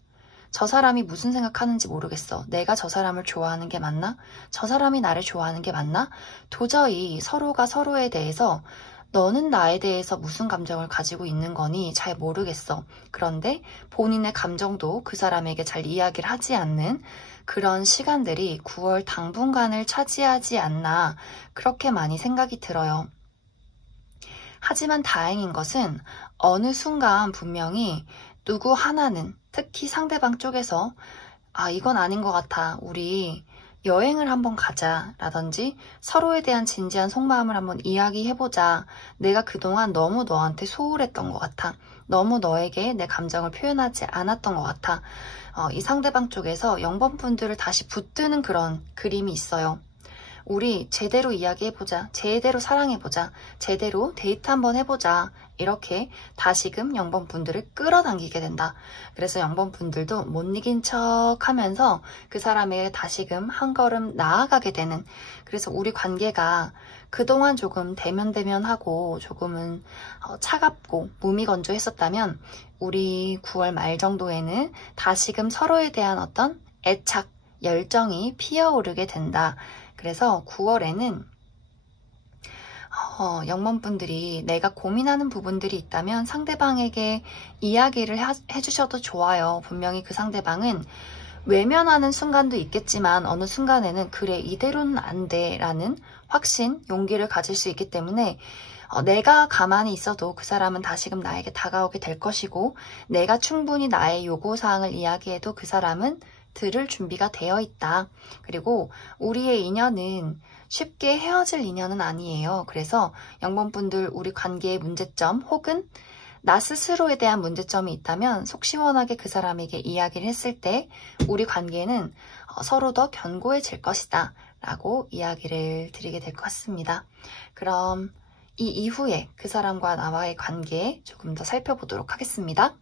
저 사람이 무슨 생각하는지 모르겠어. 내가 저 사람을 좋아하는 게 맞나? 저 사람이 나를 좋아하는 게 맞나? 도저히 서로가 서로에 대해서 너는 나에 대해서 무슨 감정을 가지고 있는 거니 잘 모르겠어. 그런데 본인의 감정도 그 사람에게 잘 이야기를 하지 않는 그런 시간들이 9월 당분간을 차지하지 않나 그렇게 많이 생각이 들어요. 하지만 다행인 것은 어느 순간 분명히 누구 하나는 특히 상대방 쪽에서 이건 아닌 것 같아. 우리 여행을 한번 가자 라든지 서로에 대한 진지한 속마음을 한번 이야기해보자. 내가 그동안 너무 너한테 소홀했던 것 같아. 너무 너에게 내 감정을 표현하지 않았던 것 같아. 이 상대방 쪽에서 0번분들을 다시 붙드는 그런 그림이 있어요. 우리 제대로 이야기해보자. 제대로 사랑해보자. 제대로 데이트 한번 해보자. 이렇게 다시금 0번분들을 끌어당기게 된다. 그래서 0번분들도 못 이긴 척 하면서 그 사람에게 다시금 한 걸음 나아가게 되는, 그래서 우리 관계가 그동안 조금 대면대면하고 조금은 차갑고 무미건조했었다면 우리 9월 말 정도에는 다시금 서로에 대한 어떤 애착, 열정이 피어오르게 된다. 그래서 9월에는 0번분들이 내가 고민하는 부분들이 있다면 상대방에게 이야기를 해주셔도 좋아요. 분명히 그 상대방은 외면하는 순간도 있겠지만 어느 순간에는 그래 이대로는 안 돼 라는 확신, 용기를 가질 수 있기 때문에 내가 가만히 있어도 그 사람은 다시금 나에게 다가오게 될 것이고, 내가 충분히 나의 요구사항을 이야기해도 그 사람은 들을 준비가 되어 있다. 그리고 우리의 인연은 쉽게 헤어질 인연은 아니에요. 그래서 0번분들 우리 관계의 문제점 혹은 나 스스로에 대한 문제점이 있다면 속 시원하게 그 사람에게 이야기를 했을 때 우리 관계는 서로 더 견고해질 것이다 라고 이야기를 드리게 될 것 같습니다. 그럼 이 이후에 그 사람과 나와의 관계 조금 더 살펴보도록 하겠습니다.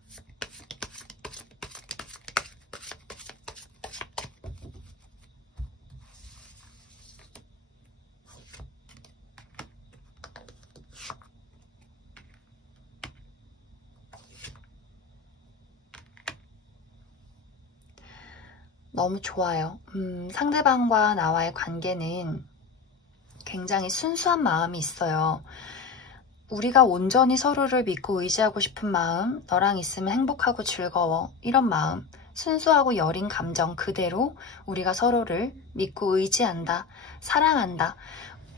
너무 좋아요. 상대방과 나와의 관계는 굉장히 순수한 마음이 있어요. 우리가 온전히 서로를 믿고 의지하고 싶은 마음, 너랑 있으면 행복하고 즐거워, 이런 마음, 순수하고 여린 감정 그대로 우리가 서로를 믿고 의지한다, 사랑한다.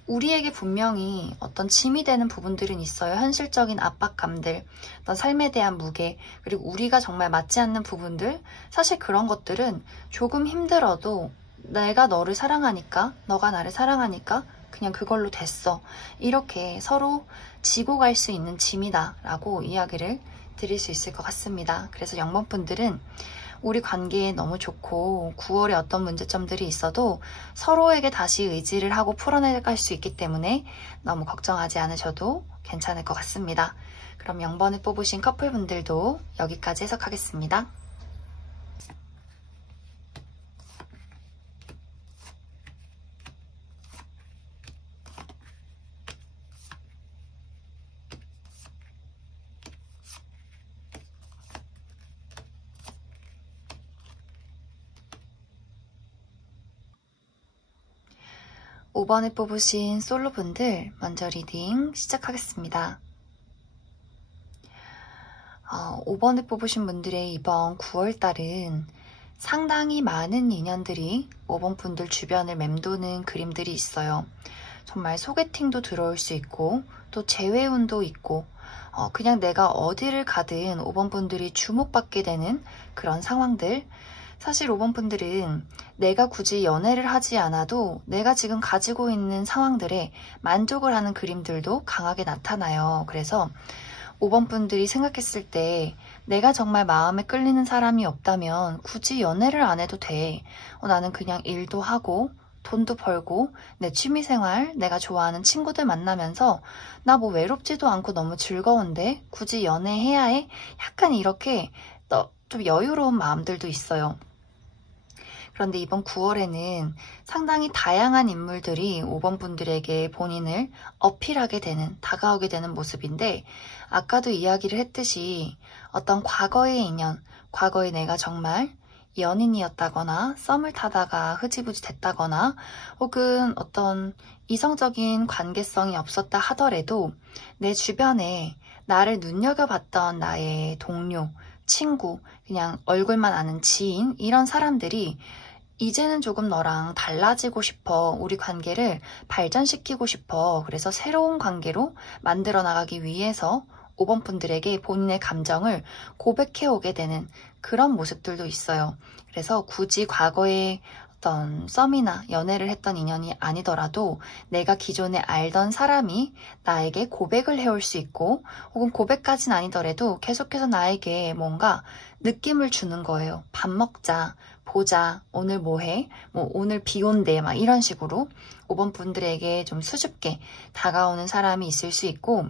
우리에게 분명히 어떤 짐이 되는 부분들은 있어요. 현실적인 압박감들, 어떤 삶에 대한 무게, 그리고 우리가 정말 맞지 않는 부분들, 사실 그런 것들은 조금 힘들어도 내가 너를 사랑하니까, 너가 나를 사랑하니까 그냥 그걸로 됐어. 이렇게 서로 지고 갈 수 있는 짐이다 라고 이야기를 드릴 수 있을 것 같습니다. 그래서 0번분들은 우리 관계에 너무 좋고 9월에 어떤 문제점들이 있어도 서로에게 다시 의지를 하고 풀어내갈 수 있기 때문에 너무 걱정하지 않으셔도 괜찮을 것 같습니다. 그럼 0번을 뽑으신 커플분들도 여기까지 해석하겠습니다. 오 번을 뽑으신 솔로분들 먼저 리딩 시작하겠습니다. 5번을 뽑으신 분들의 이번 9월달은 상당히 많은 인연들이 5번 분들 주변을 맴도는 그림들이 있어요. 정말 소개팅도 들어올 수 있고 또 재회운도 있고 그냥 내가 어디를 가든 5번 분들이 주목받게 되는 그런 상황들. 사실 5번 분들은 내가 굳이 연애를 하지 않아도 내가 지금 가지고 있는 상황들에 만족을 하는 그림들도 강하게 나타나요. 그래서 5번 분들이 생각했을 때 내가 정말 마음에 끌리는 사람이 없다면 굳이 연애를 안 해도 돼. 나는 그냥 일도 하고 돈도 벌고 내 취미생활, 내가 좋아하는 친구들 만나면서 나 뭐 외롭지도 않고 너무 즐거운데 굳이 연애해야 해? 약간 이렇게 좀 여유로운 마음들도 있어요. 그런데 이번 9월에는 상당히 다양한 인물들이 5번 분들에게 본인을 어필하게 되는, 다가오게 되는 모습인데, 아까도 이야기를 했듯이 어떤 과거의 인연, 과거에 내가 정말 연인이었다거나 썸을 타다가 흐지부지 됐다거나 혹은 어떤 이성적인 관계성이 없었다 하더라도 내 주변에 나를 눈여겨봤던 나의 동료, 친구, 그냥 얼굴만 아는 지인 이런 사람들이 이제는 조금 너랑 달라지고 싶어. 우리 관계를 발전시키고 싶어. 그래서 새로운 관계로 만들어 나가기 위해서 5번 분들에게 본인의 감정을 고백해 오게 되는 그런 모습들도 있어요. 그래서 굳이 과거에 어떤 썸이나 연애를 했던 인연이 아니더라도 내가 기존에 알던 사람이 나에게 고백을 해올 수 있고 혹은 고백까진 아니더라도 계속해서 나에게 뭔가 느낌을 주는 거예요. 밥 먹자, 보자, 오늘 뭐 해? 뭐 오늘 비 온대, 막 이런 식으로 5번 분들에게 좀 수줍게 다가오는 사람이 있을 수 있고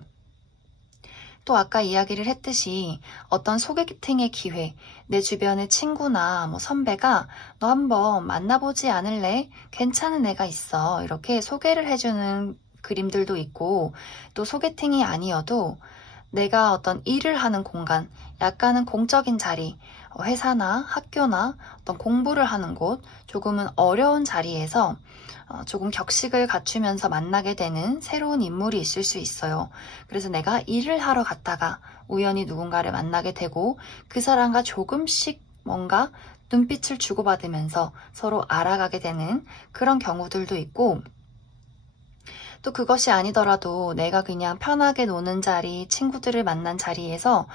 또 아까 이야기를 했듯이 어떤 소개팅의 기회, 내 주변의 친구나 뭐 선배가 너 한번 만나보지 않을래? 괜찮은 애가 있어. 이렇게 소개를 해주는 그림들도 있고 또 소개팅이 아니어도 내가 어떤 일을 하는 공간, 약간은 공적인 자리, 회사나 학교나 어떤 공부를 하는 곳, 조금은 어려운 자리에서 조금 격식을 갖추면서 만나게 되는 새로운 인물이 있을 수 있어요. 그래서 내가 일을 하러 갔다가 우연히 누군가를 만나게 되고 그 사람과 조금씩 뭔가 눈빛을 주고받으면서 서로 알아가게 되는 그런 경우들도 있고 또 그것이 아니더라도 내가 그냥 편하게 노는 자리, 친구들을 만난 자리에서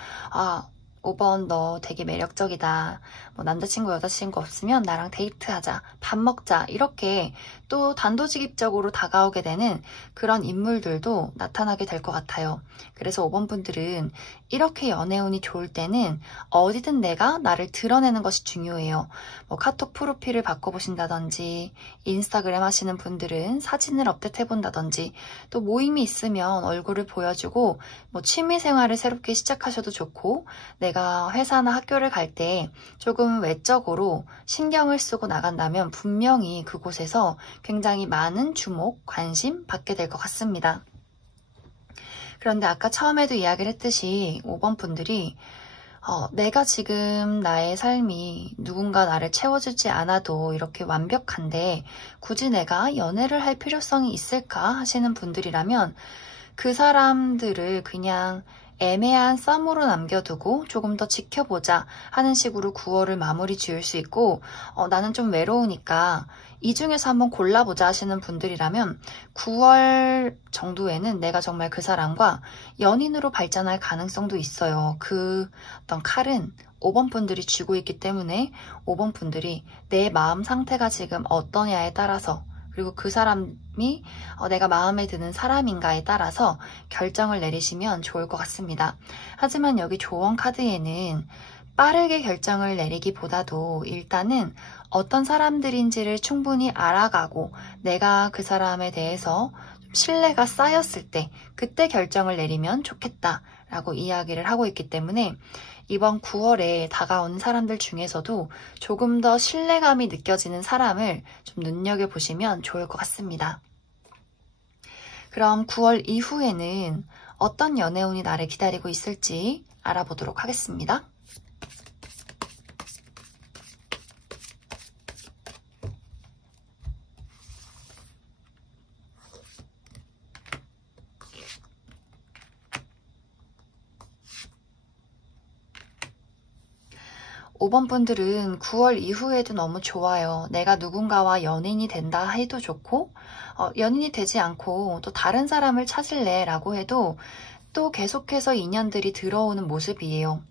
5번 너 되게 매력적이다. 뭐 남자친구, 여자친구 없으면 나랑 데이트하자. 밥 먹자. 이렇게 또 단도직입적으로 다가오게 되는 그런 인물들도 나타나게 될 것 같아요. 그래서 5번 분들은 이렇게 연애운이 좋을 때는 어디든 내가 나를 드러내는 것이 중요해요. 뭐 카톡 프로필을 바꿔보신다든지 인스타그램 하시는 분들은 사진을 업데이트해본다든지 또 모임이 있으면 얼굴을 보여주고 뭐 취미생활을 새롭게 시작하셔도 좋고 내가 회사나 학교를 갈 때 조금 외적으로 신경을 쓰고 나간다면 분명히 그곳에서 굉장히 많은 주목, 관심 받게 될 것 같습니다. 그런데 아까 처음에도 이야기를 했듯이 5번 분들이 내가 지금 나의 삶이 누군가 나를 채워주지 않아도 이렇게 완벽한데 굳이 내가 연애를 할 필요성이 있을까 하시는 분들이라면 그 사람들을 그냥 애매한 썸으로 남겨두고 조금 더 지켜보자 하는 식으로 9월을 마무리 지을 수 있고 나는 좀 외로우니까 이 중에서 한번 골라보자 하시는 분들이라면 9월 정도에는 내가 정말 그 사람과 연인으로 발전할 가능성도 있어요. 그 어떤 칼은 5번 분들이 쥐고 있기 때문에 5번 분들이 내 마음 상태가 지금 어떠냐에 따라서 그리고 그 사람이 내가 마음에 드는 사람인가에 따라서 결정을 내리시면 좋을 것 같습니다. 하지만 여기 조언 카드에는 빠르게 결정을 내리기보다도 일단은 어떤 사람들인지를 충분히 알아가고 내가 그 사람에 대해서 신뢰가 쌓였을 때 그때 결정을 내리면 좋겠다라고 이야기를 하고 있기 때문에 이번 9월에 다가오는 사람들 중에서도 조금 더 신뢰감이 느껴지는 사람을 좀 눈여겨보시면 좋을 것 같습니다. 그럼 9월 이후에는 어떤 연애운이 나를 기다리고 있을지 알아보도록 하겠습니다. 5번 분들은 9월 이후에도 너무 좋아요. 내가 누군가와 연인이 된다 해도 좋고 연인이 되지 않고 또 다른 사람을 찾을래 라고 해도 또 계속해서 인연들이 들어오는 모습이에요.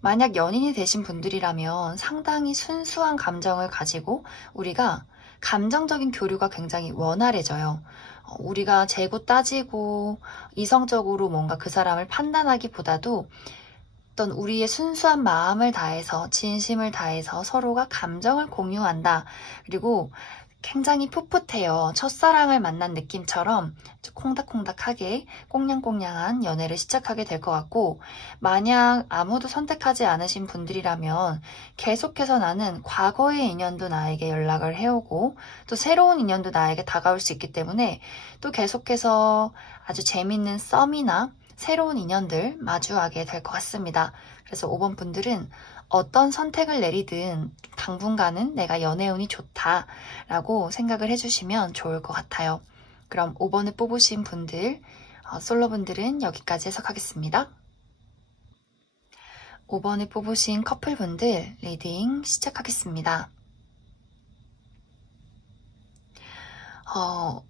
만약 연인이 되신 분들이라면 상당히 순수한 감정을 가지고 우리가 감정적인 교류가 굉장히 원활해져요. 우리가 재고 따지고 이성적으로 뭔가 그 사람을 판단하기보다도 어떤 우리의 순수한 마음을 다해서 진심을 다해서 서로가 감정을 공유한다. 그리고 굉장히 풋풋해요. 첫사랑을 만난 느낌처럼 콩닥콩닥하게 꽁냥꽁냥한 연애를 시작하게 될 것 같고 만약 아무도 선택하지 않으신 분들이라면 계속해서 나는 과거의 인연도 나에게 연락을 해오고 또 새로운 인연도 나에게 다가올 수 있기 때문에 또 계속해서 아주 재밌는 썸이나 새로운 인연들 마주하게 될 것 같습니다. 그래서 5번 분들은 어떤 선택을 내리든 당분간은 내가 연애운이 좋다라고 생각을 해주시면 좋을 것 같아요. 그럼 5번을 뽑으신 분들, 솔로분들은 여기까지 해석하겠습니다. 5번을 뽑으신 커플분들 리딩 시작하겠습니다.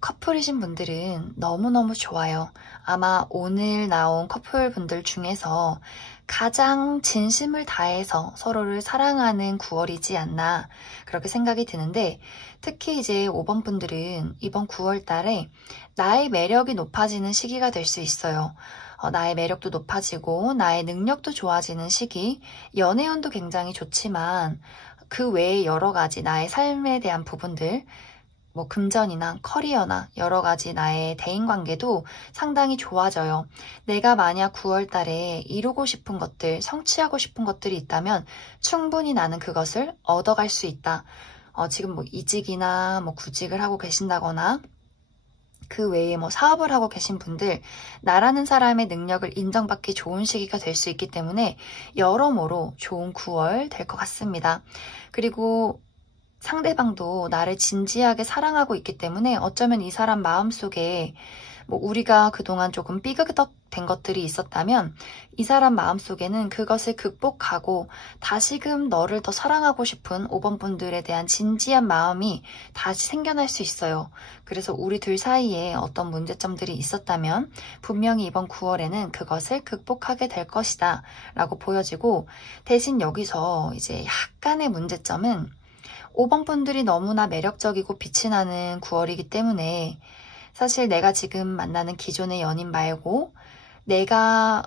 커플이신 분들은 너무너무 좋아요. 아마 오늘 나온 커플분들 중에서 가장 진심을 다해서 서로를 사랑하는 9월이지 않나 그렇게 생각이 드는데, 특히 이제 5번 분들은 이번 9월 달에 나의 매력이 높아지는 시기가 될 수 있어요. 나의 매력도 높아지고 나의 능력도 좋아지는 시기, 연애운도 굉장히 좋지만 그 외에 여러 가지 나의 삶에 대한 부분들, 뭐 금전이나 커리어나 여러 가지 나의 대인관계도 상당히 좋아져요. 내가 만약 9월 달에 이루고 싶은 것들, 성취하고 싶은 것들이 있다면 충분히 나는 그것을 얻어갈 수 있다. 지금 뭐 이직이나 뭐 구직을 하고 계신다거나 그 외에 뭐 사업을 하고 계신 분들, 나라는 사람의 능력을 인정받기 좋은 시기가 될 수 있기 때문에 여러모로 좋은 9월 될 것 같습니다. 그리고 상대방도 나를 진지하게 사랑하고 있기 때문에 어쩌면 이 사람 마음속에 뭐 우리가 그동안 조금 삐그덕된 것들이 있었다면 이 사람 마음속에는 그것을 극복하고 다시금 너를 더 사랑하고 싶은 5번 분들에 대한 진지한 마음이 다시 생겨날 수 있어요. 그래서 우리 둘 사이에 어떤 문제점들이 있었다면 분명히 이번 9월에는 그것을 극복하게 될 것이다 라고 보여지고, 대신 여기서 이제 약간의 문제점은 5번 분들이 너무나 매력적이고 빛이 나는 9월이기 때문에 사실 내가 지금 만나는 기존의 연인 말고 내가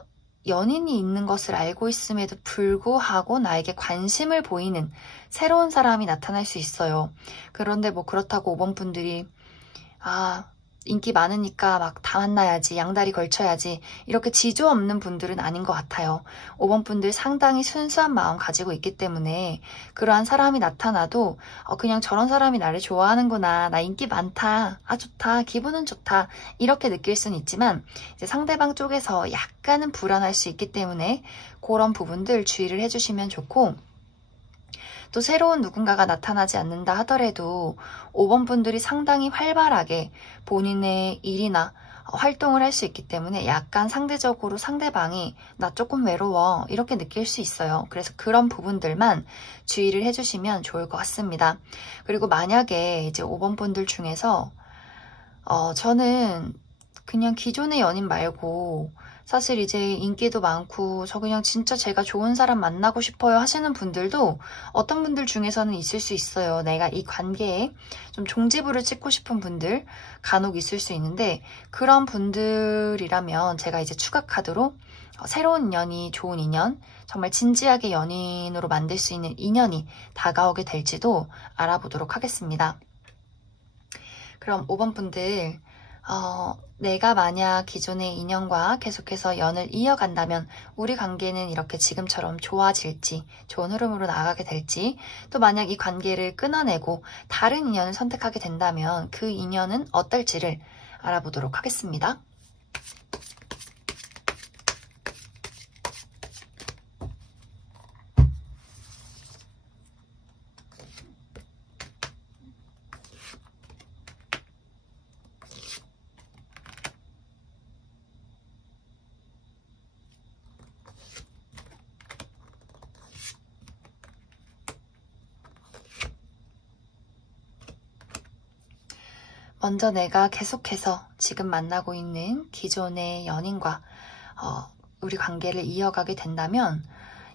연인이 있는 것을 알고 있음에도 불구하고 나에게 관심을 보이는 새로운 사람이 나타날 수 있어요. 그런데 뭐 그렇다고 5번 분들이 인기 많으니까 막 다 만나야지, 양다리 걸쳐야지 이렇게 지조 없는 분들은 아닌 것 같아요. 5번 분들 상당히 순수한 마음 가지고 있기 때문에 그러한 사람이 나타나도 그냥 저런 사람이 나를 좋아하는구나, 나 인기 많다, 좋다, 기분은 좋다 이렇게 느낄 수는 있지만 이제 상대방 쪽에서 약간은 불안할 수 있기 때문에 그런 부분들 주의를 해주시면 좋고, 또 새로운 누군가가 나타나지 않는다 하더라도 5번 분들이 상당히 활발하게 본인의 일이나 활동을 할 수 있기 때문에 약간 상대적으로 상대방이 나 조금 외로워 이렇게 느낄 수 있어요. 그래서 그런 부분들만 주의를 해주시면 좋을 것 같습니다. 그리고 만약에 이제 5번 분들 중에서 저는 그냥 기존의 연인 말고 사실 이제 인기도 많고 저 그냥 진짜 제가 좋은 사람 만나고 싶어요 하시는 분들도 어떤 분들 중에서는 있을 수 있어요. 내가 이 관계에 좀 종지부를 찍고 싶은 분들 간혹 있을 수 있는데, 그런 분들이라면 제가 이제 추가 카드로 새로운 인연이, 좋은 인연, 정말 진지하게 연인으로 만들 수 있는 인연이 다가오게 될지도 알아보도록 하겠습니다. 그럼 5번 분들, 내가 만약 기존의 인연과 계속해서 연을 이어간다면 우리 관계는 이렇게 지금처럼 좋아질지, 좋은 흐름으로 나아가게 될지, 또 만약 이 관계를 끊어내고 다른 인연을 선택하게 된다면 그 인연은 어떨지를 알아보도록 하겠습니다. 먼저 내가 계속해서 지금 만나고 있는 기존의 연인과 우리 관계를 이어가게 된다면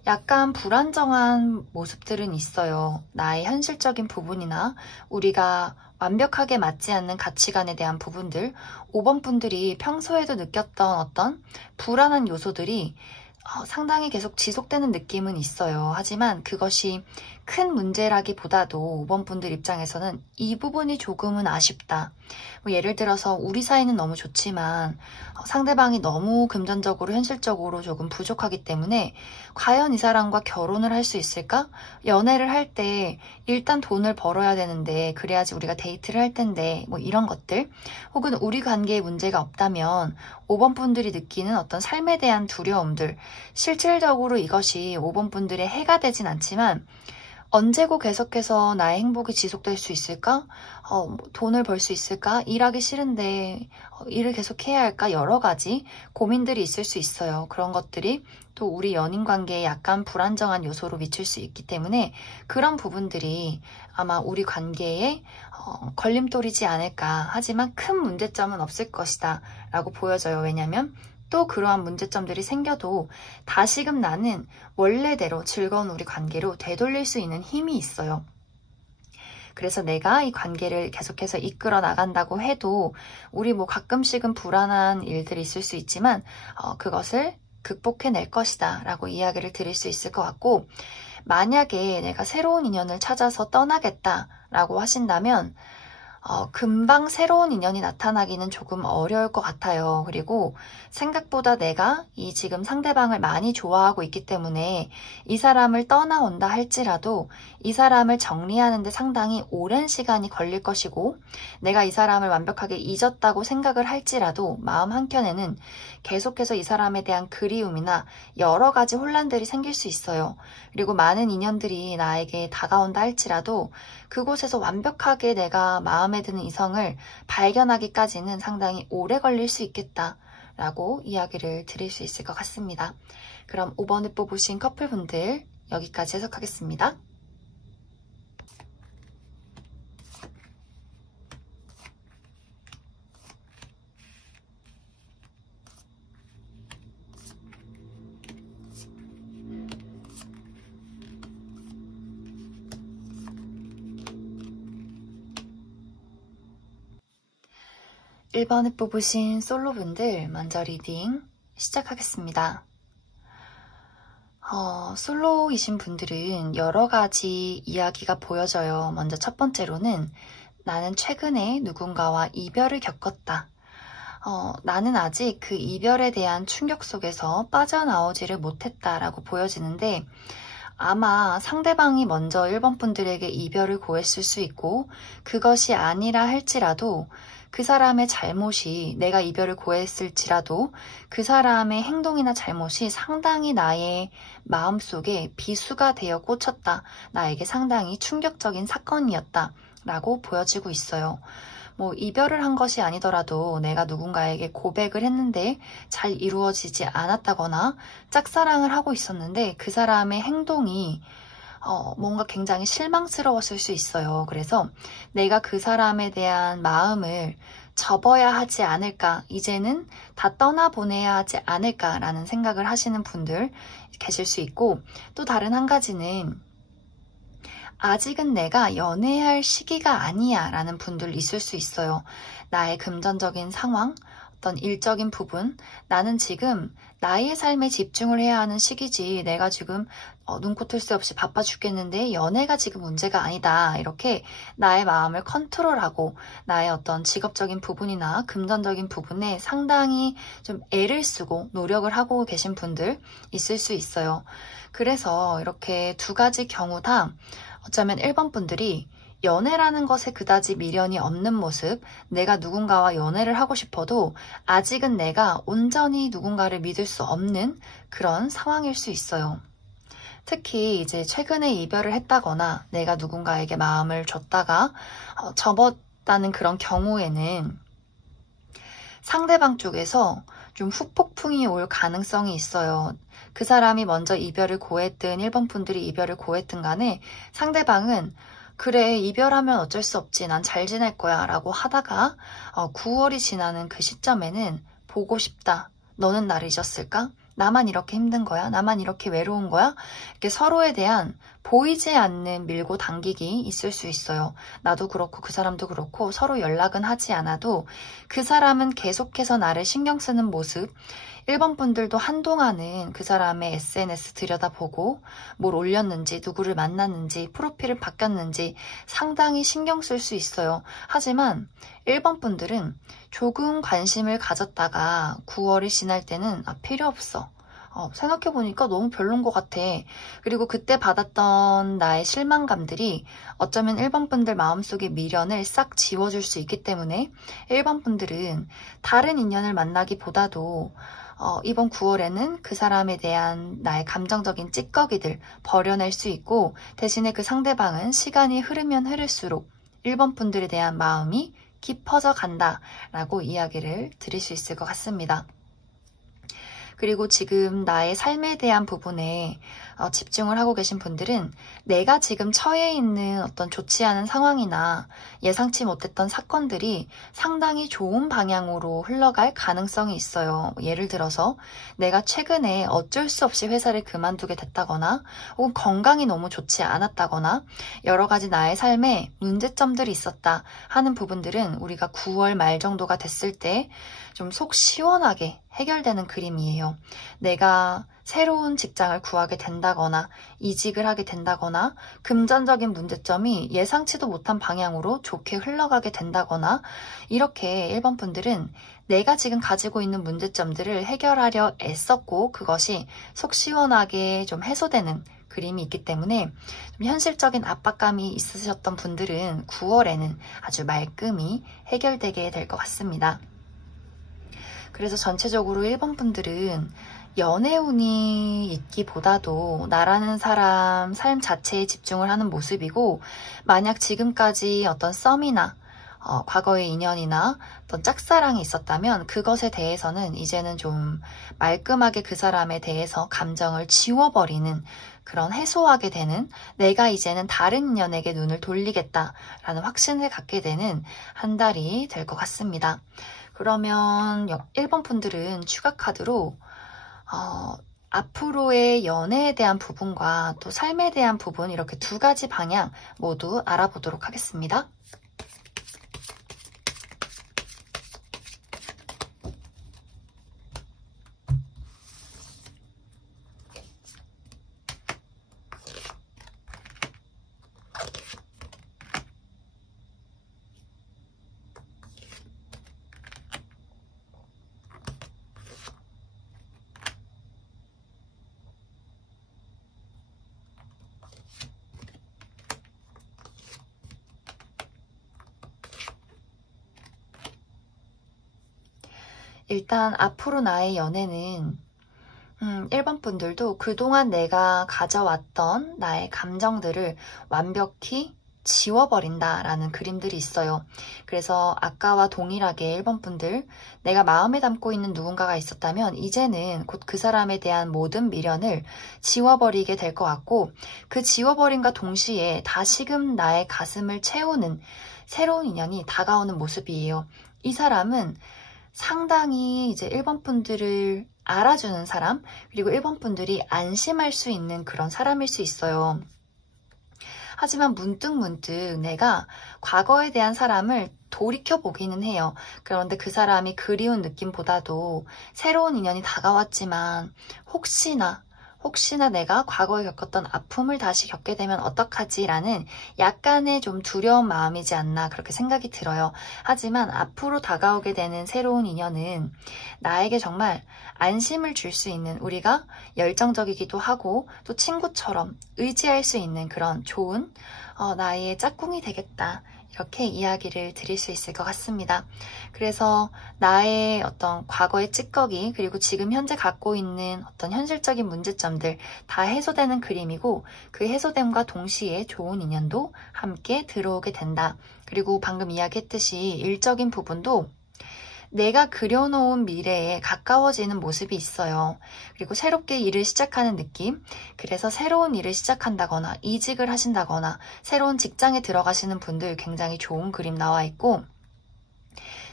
약간 불안정한 모습들은 있어요. 나의 현실적인 부분이나 우리가 완벽하게 맞지 않는 가치관에 대한 부분들, 5번 분들이 평소에도 느꼈던 어떤 불안한 요소들이 상당히 계속 지속되는 느낌은 있어요. 하지만 그것이 큰 문제라기보다도 5번 분들 입장에서는 이 부분이 조금은 아쉽다. 뭐 예를 들어서 우리 사이는 너무 좋지만 상대방이 너무 금전적으로 현실적으로 조금 부족하기 때문에 과연 이 사람과 결혼을 할 수 있을까? 연애를 할 때 일단 돈을 벌어야 되는데 그래야지 우리가 데이트를 할 텐데 뭐 이런 것들, 혹은 우리 관계에 문제가 없다면 5번 분들이 느끼는 어떤 삶에 대한 두려움들, 실질적으로 이것이 5번 분들의 해가 되진 않지만 언제고 계속해서 나의 행복이 지속될 수 있을까? 돈을 벌 수 있을까? 일하기 싫은데 일을 계속 해야 할까? 여러 가지 고민들이 있을 수 있어요. 그런 것들이 또 우리 연인 관계에 약간 불안정한 요소로 미칠 수 있기 때문에 그런 부분들이 아마 우리 관계에 걸림돌이지 않을까. 하지만 큰 문제점은 없을 것이다 라고 보여져요. 왜냐하면 또 그러한 문제점들이 생겨도 다시금 나는 원래대로 즐거운 우리 관계로 되돌릴 수 있는 힘이 있어요. 그래서 내가 이 관계를 계속해서 이끌어 나간다고 해도 우리 뭐 가끔씩은 불안한 일들이 있을 수 있지만 그것을 극복해낼 것이다 라고 이야기를 드릴 수 있을 것 같고, 만약에 내가 새로운 인연을 찾아서 떠나겠다 라고 하신다면 금방 새로운 인연이 나타나기는 조금 어려울 것 같아요. 그리고 생각보다 내가 이 지금 상대방을 많이 좋아하고 있기 때문에 이 사람을 떠나온다 할지라도 이 사람을 정리하는 데 상당히 오랜 시간이 걸릴 것이고, 내가 이 사람을 완벽하게 잊었다고 생각을 할지라도 마음 한켠에는 계속해서 이 사람에 대한 그리움이나 여러 가지 혼란들이 생길 수 있어요. 그리고 많은 인연들이 나에게 다가온다 할지라도 그곳에서 완벽하게 내가 마음에 드는 이성을 발견하기까지는 상당히 오래 걸릴 수 있겠다라고 이야기를 드릴 수 있을 것 같습니다. 그럼 5번을 뽑으신 커플분들 여기까지 해석하겠습니다. 1번을 뽑으신 솔로분들 먼저 리딩 시작하겠습니다. 솔로이신 분들은 여러 가지 이야기가 보여져요. 먼저 첫 번째로는 나는 최근에 누군가와 이별을 겪었다. 나는 아직 그 이별에 대한 충격 속에서 빠져나오지를 못했다라고 보여지는데, 아마 상대방이 먼저 1번 분들에게 이별을 고했을 수 있고, 그것이 아니라 할지라도 그 사람의 잘못이, 내가 이별을 고했을지라도 그 사람의 행동이나 잘못이 상당히 나의 마음속에 비수가 되어 꽂혔다. 나에게 상당히 충격적인 사건이었다 라고 보여지고 있어요. 뭐 이별을 한 것이 아니더라도 내가 누군가에게 고백을 했는데 잘 이루어지지 않았다거나 짝사랑을 하고 있었는데 그 사람의 행동이 뭔가 굉장히 실망스러웠을 수 있어요. 그래서 내가 그 사람에 대한 마음을 접어야 하지 않을까, 이제는 다 떠나보내야 하지 않을까라는 생각을 하시는 분들 계실 수 있고, 또 다른 한 가지는 아직은 내가 연애할 시기가 아니야 라는 분들 있을 수 있어요. 나의 금전적인 상황, 어떤 일적인 부분, 나는 지금 나의 삶에 집중을 해야 하는 시기지, 내가 지금 눈코 뜰 새 없이 바빠 죽겠는데 연애가 지금 문제가 아니다. 이렇게 나의 마음을 컨트롤하고 나의 어떤 직업적인 부분이나 금전적인 부분에 상당히 좀 애를 쓰고 노력을 하고 계신 분들 있을 수 있어요. 그래서 이렇게 두 가지 경우 다 어쩌면 1번 분들이 연애라는 것에 그다지 미련이 없는 모습, 내가 누군가와 연애를 하고 싶어도 아직은 내가 온전히 누군가를 믿을 수 없는 그런 상황일 수 있어요. 특히 이제 최근에 이별을 했다거나 내가 누군가에게 마음을 줬다가 접었다는 그런 경우에는 상대방 쪽에서 좀 후폭풍이 올 가능성이 있어요. 그 사람이 먼저 이별을 고했든 1번 분들이 이별을 고했든 간에 상대방은 그래, 이별하면 어쩔 수 없지, 난 잘 지낼 거야 라고 하다가 9월이 지나는 그 시점에는 보고 싶다, 너는 나를 잊었을까? 나만 이렇게 힘든 거야? 나만 이렇게 외로운 거야? 이렇게 서로에 대한 보이지 않는 밀고 당기기 있을 수 있어요. 나도 그렇고 그 사람도 그렇고 서로 연락은 하지 않아도 그 사람은 계속해서 나를 신경 쓰는 모습, 1번 분들도 한동안은 그 사람의 SNS 들여다보고 뭘 올렸는지, 누구를 만났는지, 프로필을 바뀌었는지 상당히 신경 쓸 수 있어요. 하지만 1번 분들은 조금 관심을 가졌다가 9월이 지날 때는 필요 없어. 생각해보니까 너무 별론 것 같아. 그리고 그때 받았던 나의 실망감들이 어쩌면 1번 분들 마음속의 미련을 싹 지워줄 수 있기 때문에 1번 분들은 다른 인연을 만나기보다도 이번 9월에는 그 사람에 대한 나의 감정적인 찌꺼기들 버려낼 수 있고, 대신에 그 상대방은 시간이 흐르면 흐를수록 1번 분들에 대한 마음이 깊어져 간다라고 이야기를 드릴 수 있을 것 같습니다. 그리고 지금 나의 삶에 대한 부분에 집중을 하고 계신 분들은 내가 지금 처해 있는 어떤 좋지 않은 상황이나 예상치 못했던 사건들이 상당히 좋은 방향으로 흘러갈 가능성이 있어요. 예를 들어서 내가 최근에 어쩔 수 없이 회사를 그만두게 됐다거나, 혹은 건강이 너무 좋지 않았다거나, 여러 가지 나의 삶에 문제점들이 있었다 하는 부분들은 우리가 9월 말 정도가 됐을 때 좀 속 시원하게 해결되는 그림이에요. 내가 새로운 직장을 구하게 된다거나, 이직을 하게 된다거나, 금전적인 문제점이 예상치도 못한 방향으로 좋게 흘러가게 된다거나, 이렇게 1번 분들은 내가 지금 가지고 있는 문제점들을 해결하려 애썼고 그것이 속 시원하게 좀 해소되는 그림이 있기 때문에 좀 현실적인 압박감이 있으셨던 분들은 9월에는 아주 말끔히 해결되게 될 것 같습니다. 그래서 전체적으로 1번 분들은 연애운이 있기보다도 나라는 사람 삶 자체에 집중을 하는 모습이고, 만약 지금까지 어떤 썸이나 과거의 인연이나 어떤 짝사랑이 있었다면 그것에 대해서는 이제는 좀 말끔하게 그 사람에 대해서 감정을 지워버리는, 그런 해소하게 되는, 내가 이제는 다른 인연에게 눈을 돌리겠다라는 확신을 갖게 되는 한 달이 될 것 같습니다. 그러면 1번 분들은 추가 카드로 앞으로의 연애에 대한 부분과 또 삶에 대한 부분, 이렇게 두 가지 방향 모두 알아보도록 하겠습니다. 일단 앞으로 나의 연애는 1번 분들도 그동안 내가 가져왔던 나의 감정들을 완벽히 지워버린다라는 그림들이 있어요. 그래서 아까와 동일하게 1번 분들, 내가 마음에 담고 있는 누군가가 있었다면 이제는 곧 그 사람에 대한 모든 미련을 지워버리게 될 것 같고, 그 지워버림과 동시에 다시금 나의 가슴을 채우는 새로운 인연이 다가오는 모습이에요. 이 사람은 상당히 이제 1번 분들을 알아주는 사람, 그리고 1번 분들이 안심할 수 있는 그런 사람일 수 있어요. 하지만 문득 내가 과거에 대한 사람을 돌이켜보기는 해요. 그런데 그 사람이 그리운 느낌보다도 새로운 인연이 다가왔지만 혹시나 내가 과거에 겪었던 아픔을 다시 겪게 되면 어떡하지? 라는 약간의 좀 두려운 마음이지 않나, 그렇게 생각이 들어요. 하지만 앞으로 다가오게 되는 새로운 인연은 나에게 정말 안심을 줄 수 있는, 우리가 열정적이기도 하고 또 친구처럼 의지할 수 있는 그런 좋은 나의 짝꿍이 되겠다, 이렇게 이야기를 드릴 수 있을 것 같습니다. 그래서 나의 어떤 과거의 찌꺼기, 그리고 지금 현재 갖고 있는 어떤 현실적인 문제점들 다 해소되는 그림이고, 그 해소됨과 동시에 좋은 인연도 함께 들어오게 된다. 그리고 방금 이야기했듯이 일적인 부분도 내가 그려놓은 미래에 가까워지는 모습이 있어요. 그리고 새롭게 일을 시작하는 느낌, 그래서 새로운 일을 시작한다거나 이직을 하신다거나 새로운 직장에 들어가시는 분들 굉장히 좋은 그림 나와 있고,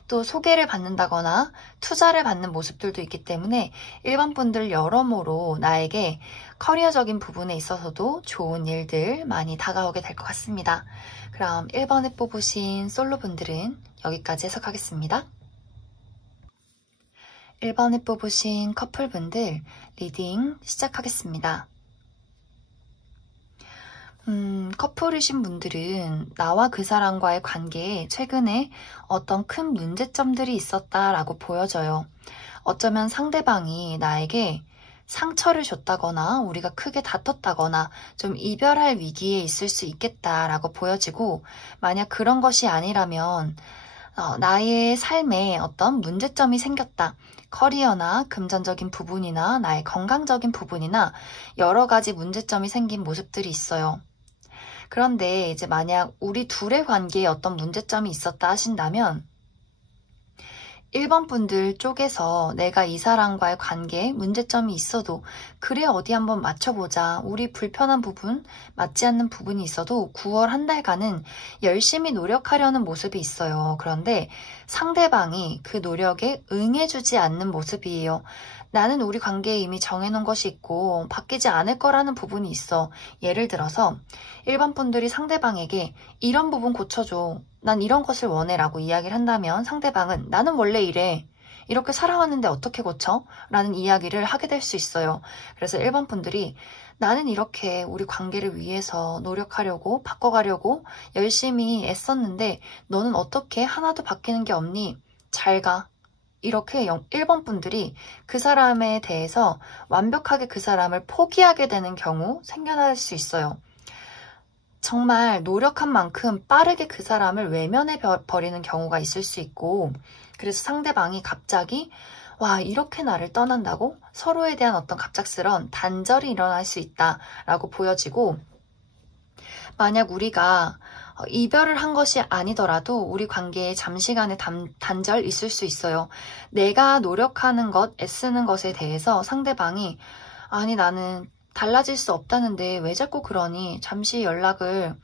또 소개를 받는다거나 투자를 받는 모습들도 있기 때문에 1번 분들 여러모로 나에게 커리어적인 부분에 있어서도 좋은 일들 많이 다가오게 될 것 같습니다. 그럼 1번에 뽑으신 솔로분들은 여기까지 해석하겠습니다. 1번에 뽑으신 커플분들 리딩 시작하겠습니다. 커플이신 분들은 나와 그 사람과의 관계에 최근에 어떤 큰 문제점들이 있었다라고 보여져요. 어쩌면 상대방이 나에게 상처를 줬다거나 우리가 크게 다퉜다거나 좀 이별할 위기에 있을 수 있겠다라고 보여지고, 만약 그런 것이 아니라면 나의 삶에 어떤 문제점이 생겼다. 커리어나 금전적인 부분이나 나의 건강적인 부분이나 여러 가지 문제점이 생긴 모습들이 있어요. 그런데 이제 만약 우리 둘의 관계에 어떤 문제점이 있었다 하신다면 1번 분들 쪽에서 내가 이 사람과의 관계에 문제점이 있어도 그래 어디 한번 맞춰보자. 우리 불편한 부분, 맞지 않는 부분이 있어도 9월 한 달간은 열심히 노력하려는 모습이 있어요. 그런데 상대방이 그 노력에 응해주지 않는 모습이에요. 나는 우리 관계에 이미 정해놓은 것이 있고 바뀌지 않을 거라는 부분이 있어. 예를 들어서 1번 분들이 상대방에게 이런 부분 고쳐줘. 난 이런 것을 원해 라고 이야기를 한다면 상대방은 나는 원래 이래. 이렇게 살아왔는데 어떻게 고쳐? 라는 이야기를 하게 될 수 있어요. 그래서 1번 분들이 나는 이렇게 우리 관계를 위해서 노력하려고 바꿔가려고 열심히 애썼는데 너는 어떻게 하나도 바뀌는 게 없니? 잘 가. 이렇게 1번 분들이 그 사람에 대해서 완벽하게 그 사람을 포기하게 되는 경우 생겨날 수 있어요. 정말 노력한 만큼 빠르게 그 사람을 외면해 버리는 경우가 있을 수 있고 그래서 상대방이 갑자기 와 이렇게 나를 떠난다고? 서로에 대한 어떤 갑작스런 단절이 일어날 수 있다라고 보여지고 만약 우리가 이별을 한 것이 아니더라도 우리 관계에 잠시간의 단절 있을 수 있어요. 내가 노력하는 것, 애쓰는 것에 대해서 상대방이 아니 나는 달라질 수 없다는데 왜 자꾸 그러니? 잠시 연락을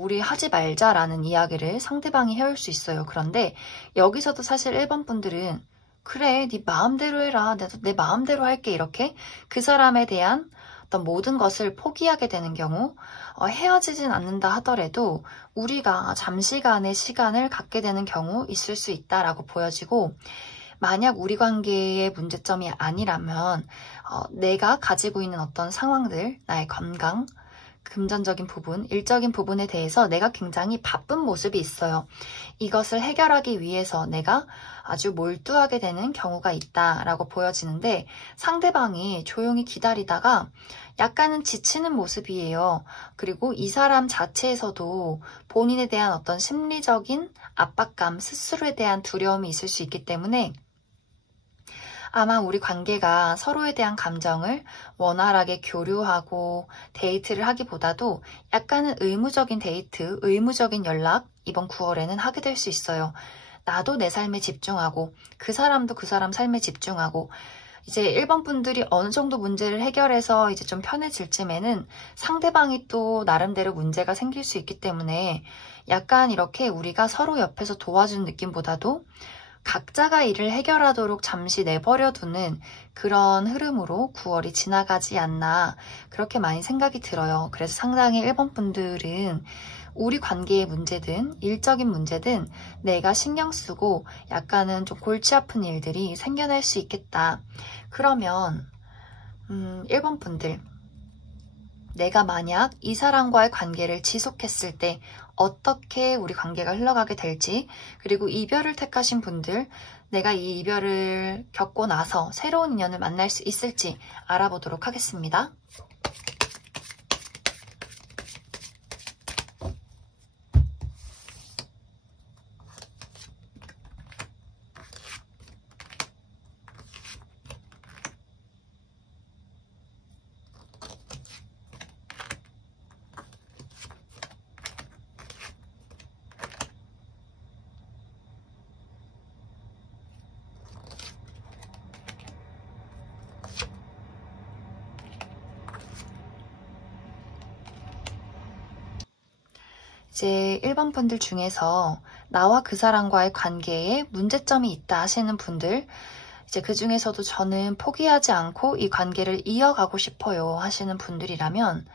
우리 하지 말자라는 이야기를 상대방이 해올 수 있어요. 그런데 여기서도 사실 1번 분들은 그래 네 마음대로 해라. 내 마음대로 할게 이렇게 그 사람에 대한 어떤 모든 것을 포기하게 되는 경우 헤어지진 않는다 하더라도 우리가 잠시간의 시간을 갖게 되는 경우 있을 수 있다라고 보여지고 만약 우리 관계의 문제점이 아니라면 내가 가지고 있는 어떤 상황들, 나의 건강, 금전적인 부분, 일적인 부분에 대해서 내가 굉장히 바쁜 모습이 있어요. 이것을 해결하기 위해서 내가 아주 몰두하게 되는 경우가 있다라고 보여지는데 상대방이 조용히 기다리다가 약간은 지치는 모습이에요. 그리고 이 사람 자체에서도 본인에 대한 어떤 심리적인 압박감, 스스로에 대한 두려움이 있을 수 있기 때문에 아마 우리 관계가 서로에 대한 감정을 원활하게 교류하고 데이트를 하기보다도 약간은 의무적인 데이트, 의무적인 연락 이번 9월에는 하게 될 수 있어요. 나도 내 삶에 집중하고 그 사람도 그 사람 삶에 집중하고 이제 1번 분들이 어느 정도 문제를 해결해서 이제 좀 편해질 쯤에는 상대방이 또 나름대로 문제가 생길 수 있기 때문에 약간 이렇게 우리가 서로 옆에서 도와주는 느낌보다도 각자가 일을 해결하도록 잠시 내버려두는 그런 흐름으로 9월이 지나가지 않나 그렇게 많이 생각이 들어요. 그래서 상당히 1번 분들은 우리 관계의 문제든 일적인 문제든 내가 신경 쓰고 약간은 좀 골치 아픈 일들이 생겨날 수 있겠다. 그러면 1번 분들 내가 만약 이 사람과의 관계를 지속했을 때 어떻게 우리 관계가 흘러가게 될지 그리고 이별을 택하신 분들 내가 이 이별을 겪고 나서 새로운 인연을 만날 수 있을지 알아보도록 하겠습니다. 이제 1번 분들 중에서 나와 그 사람과의 관계에 문제점이 있다 하시는 분들 이제 그 중에서도 저는 포기하지 않고 이 관계를 이어가고 싶어요 하시는 분들이라면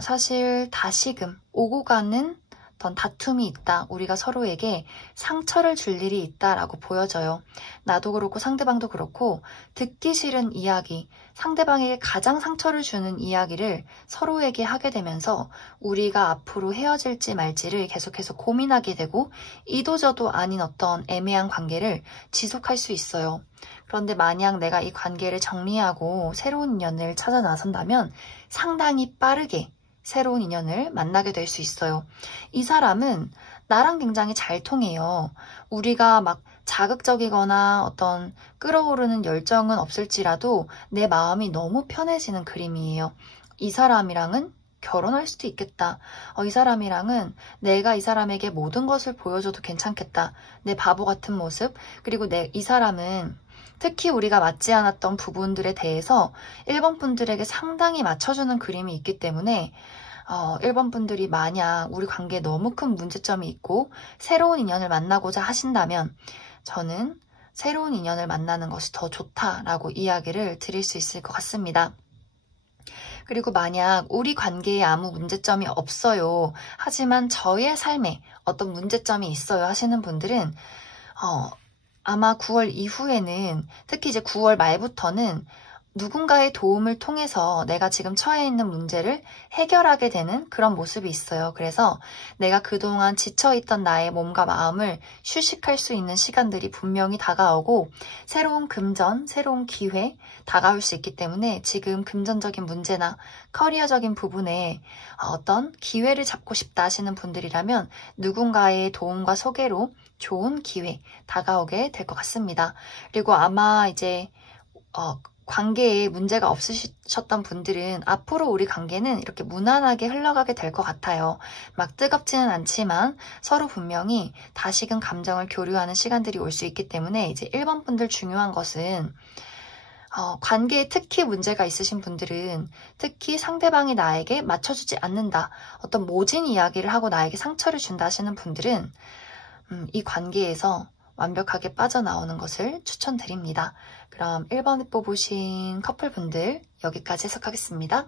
사실 다시금 오고 가는 어떤 다툼이 있다. 우리가 서로에게 상처를 줄 일이 있다라고 보여져요. 나도 그렇고 상대방도 그렇고 듣기 싫은 이야기, 상대방에게 가장 상처를 주는 이야기를 서로에게 하게 되면서 우리가 앞으로 헤어질지 말지를 계속해서 고민하게 되고 이도저도 아닌 어떤 애매한 관계를 지속할 수 있어요. 그런데 만약 내가 이 관계를 정리하고 새로운 인연을 찾아 나선다면 상당히 빠르게 새로운 인연을 만나게 될 수 있어요. 이 사람은 나랑 굉장히 잘 통해요. 우리가 막 자극적이거나 어떤 끌어오르는 열정은 없을지라도 내 마음이 너무 편해지는 그림이에요. 이 사람이랑은 결혼할 수도 있겠다. 이 사람이랑은 내가 이 사람에게 모든 것을 보여줘도 괜찮겠다. 내 바보 같은 모습. 그리고 이 사람은 특히 우리가 맞지 않았던 부분들에 대해서 1번 분들에게 상당히 맞춰주는 그림이 있기 때문에 1번 분들이 만약 우리 관계에 너무 큰 문제점이 있고 새로운 인연을 만나고자 하신다면 저는 새로운 인연을 만나는 것이 더 좋다라고 이야기를 드릴 수 있을 것 같습니다. 그리고 만약 우리 관계에 아무 문제점이 없어요. 하지만 저의 삶에 어떤 문제점이 있어요 하시는 분들은 아마 9월 이후에는 특히 이제 9월 말부터는 누군가의 도움을 통해서 내가 지금 처해 있는 문제를 해결하게 되는 그런 모습이 있어요. 그래서 내가 그동안 지쳐있던 나의 몸과 마음을 휴식할 수 있는 시간들이 분명히 다가오고 새로운 금전, 새로운 기회 다가올 수 있기 때문에 지금 금전적인 문제나 커리어적인 부분에 어떤 기회를 잡고 싶다 하시는 분들이라면 누군가의 도움과 소개로 좋은 기회 다가오게 될 것 같습니다. 그리고 아마 이제 관계에 문제가 없으셨던 분들은 앞으로 우리 관계는 이렇게 무난하게 흘러가게 될 것 같아요. 막 뜨겁지는 않지만 서로 분명히 다시금 감정을 교류하는 시간들이 올 수 있기 때문에 이제 1번 분들 중요한 것은 관계에 특히 문제가 있으신 분들은 특히 상대방이 나에게 맞춰주지 않는다. 어떤 모진 이야기를 하고 나에게 상처를 준다 하시는 분들은 이 관계에서 완벽하게 빠져나오는 것을 추천드립니다. 그럼 1번에 뽑으신 커플분들 여기까지 해석하겠습니다.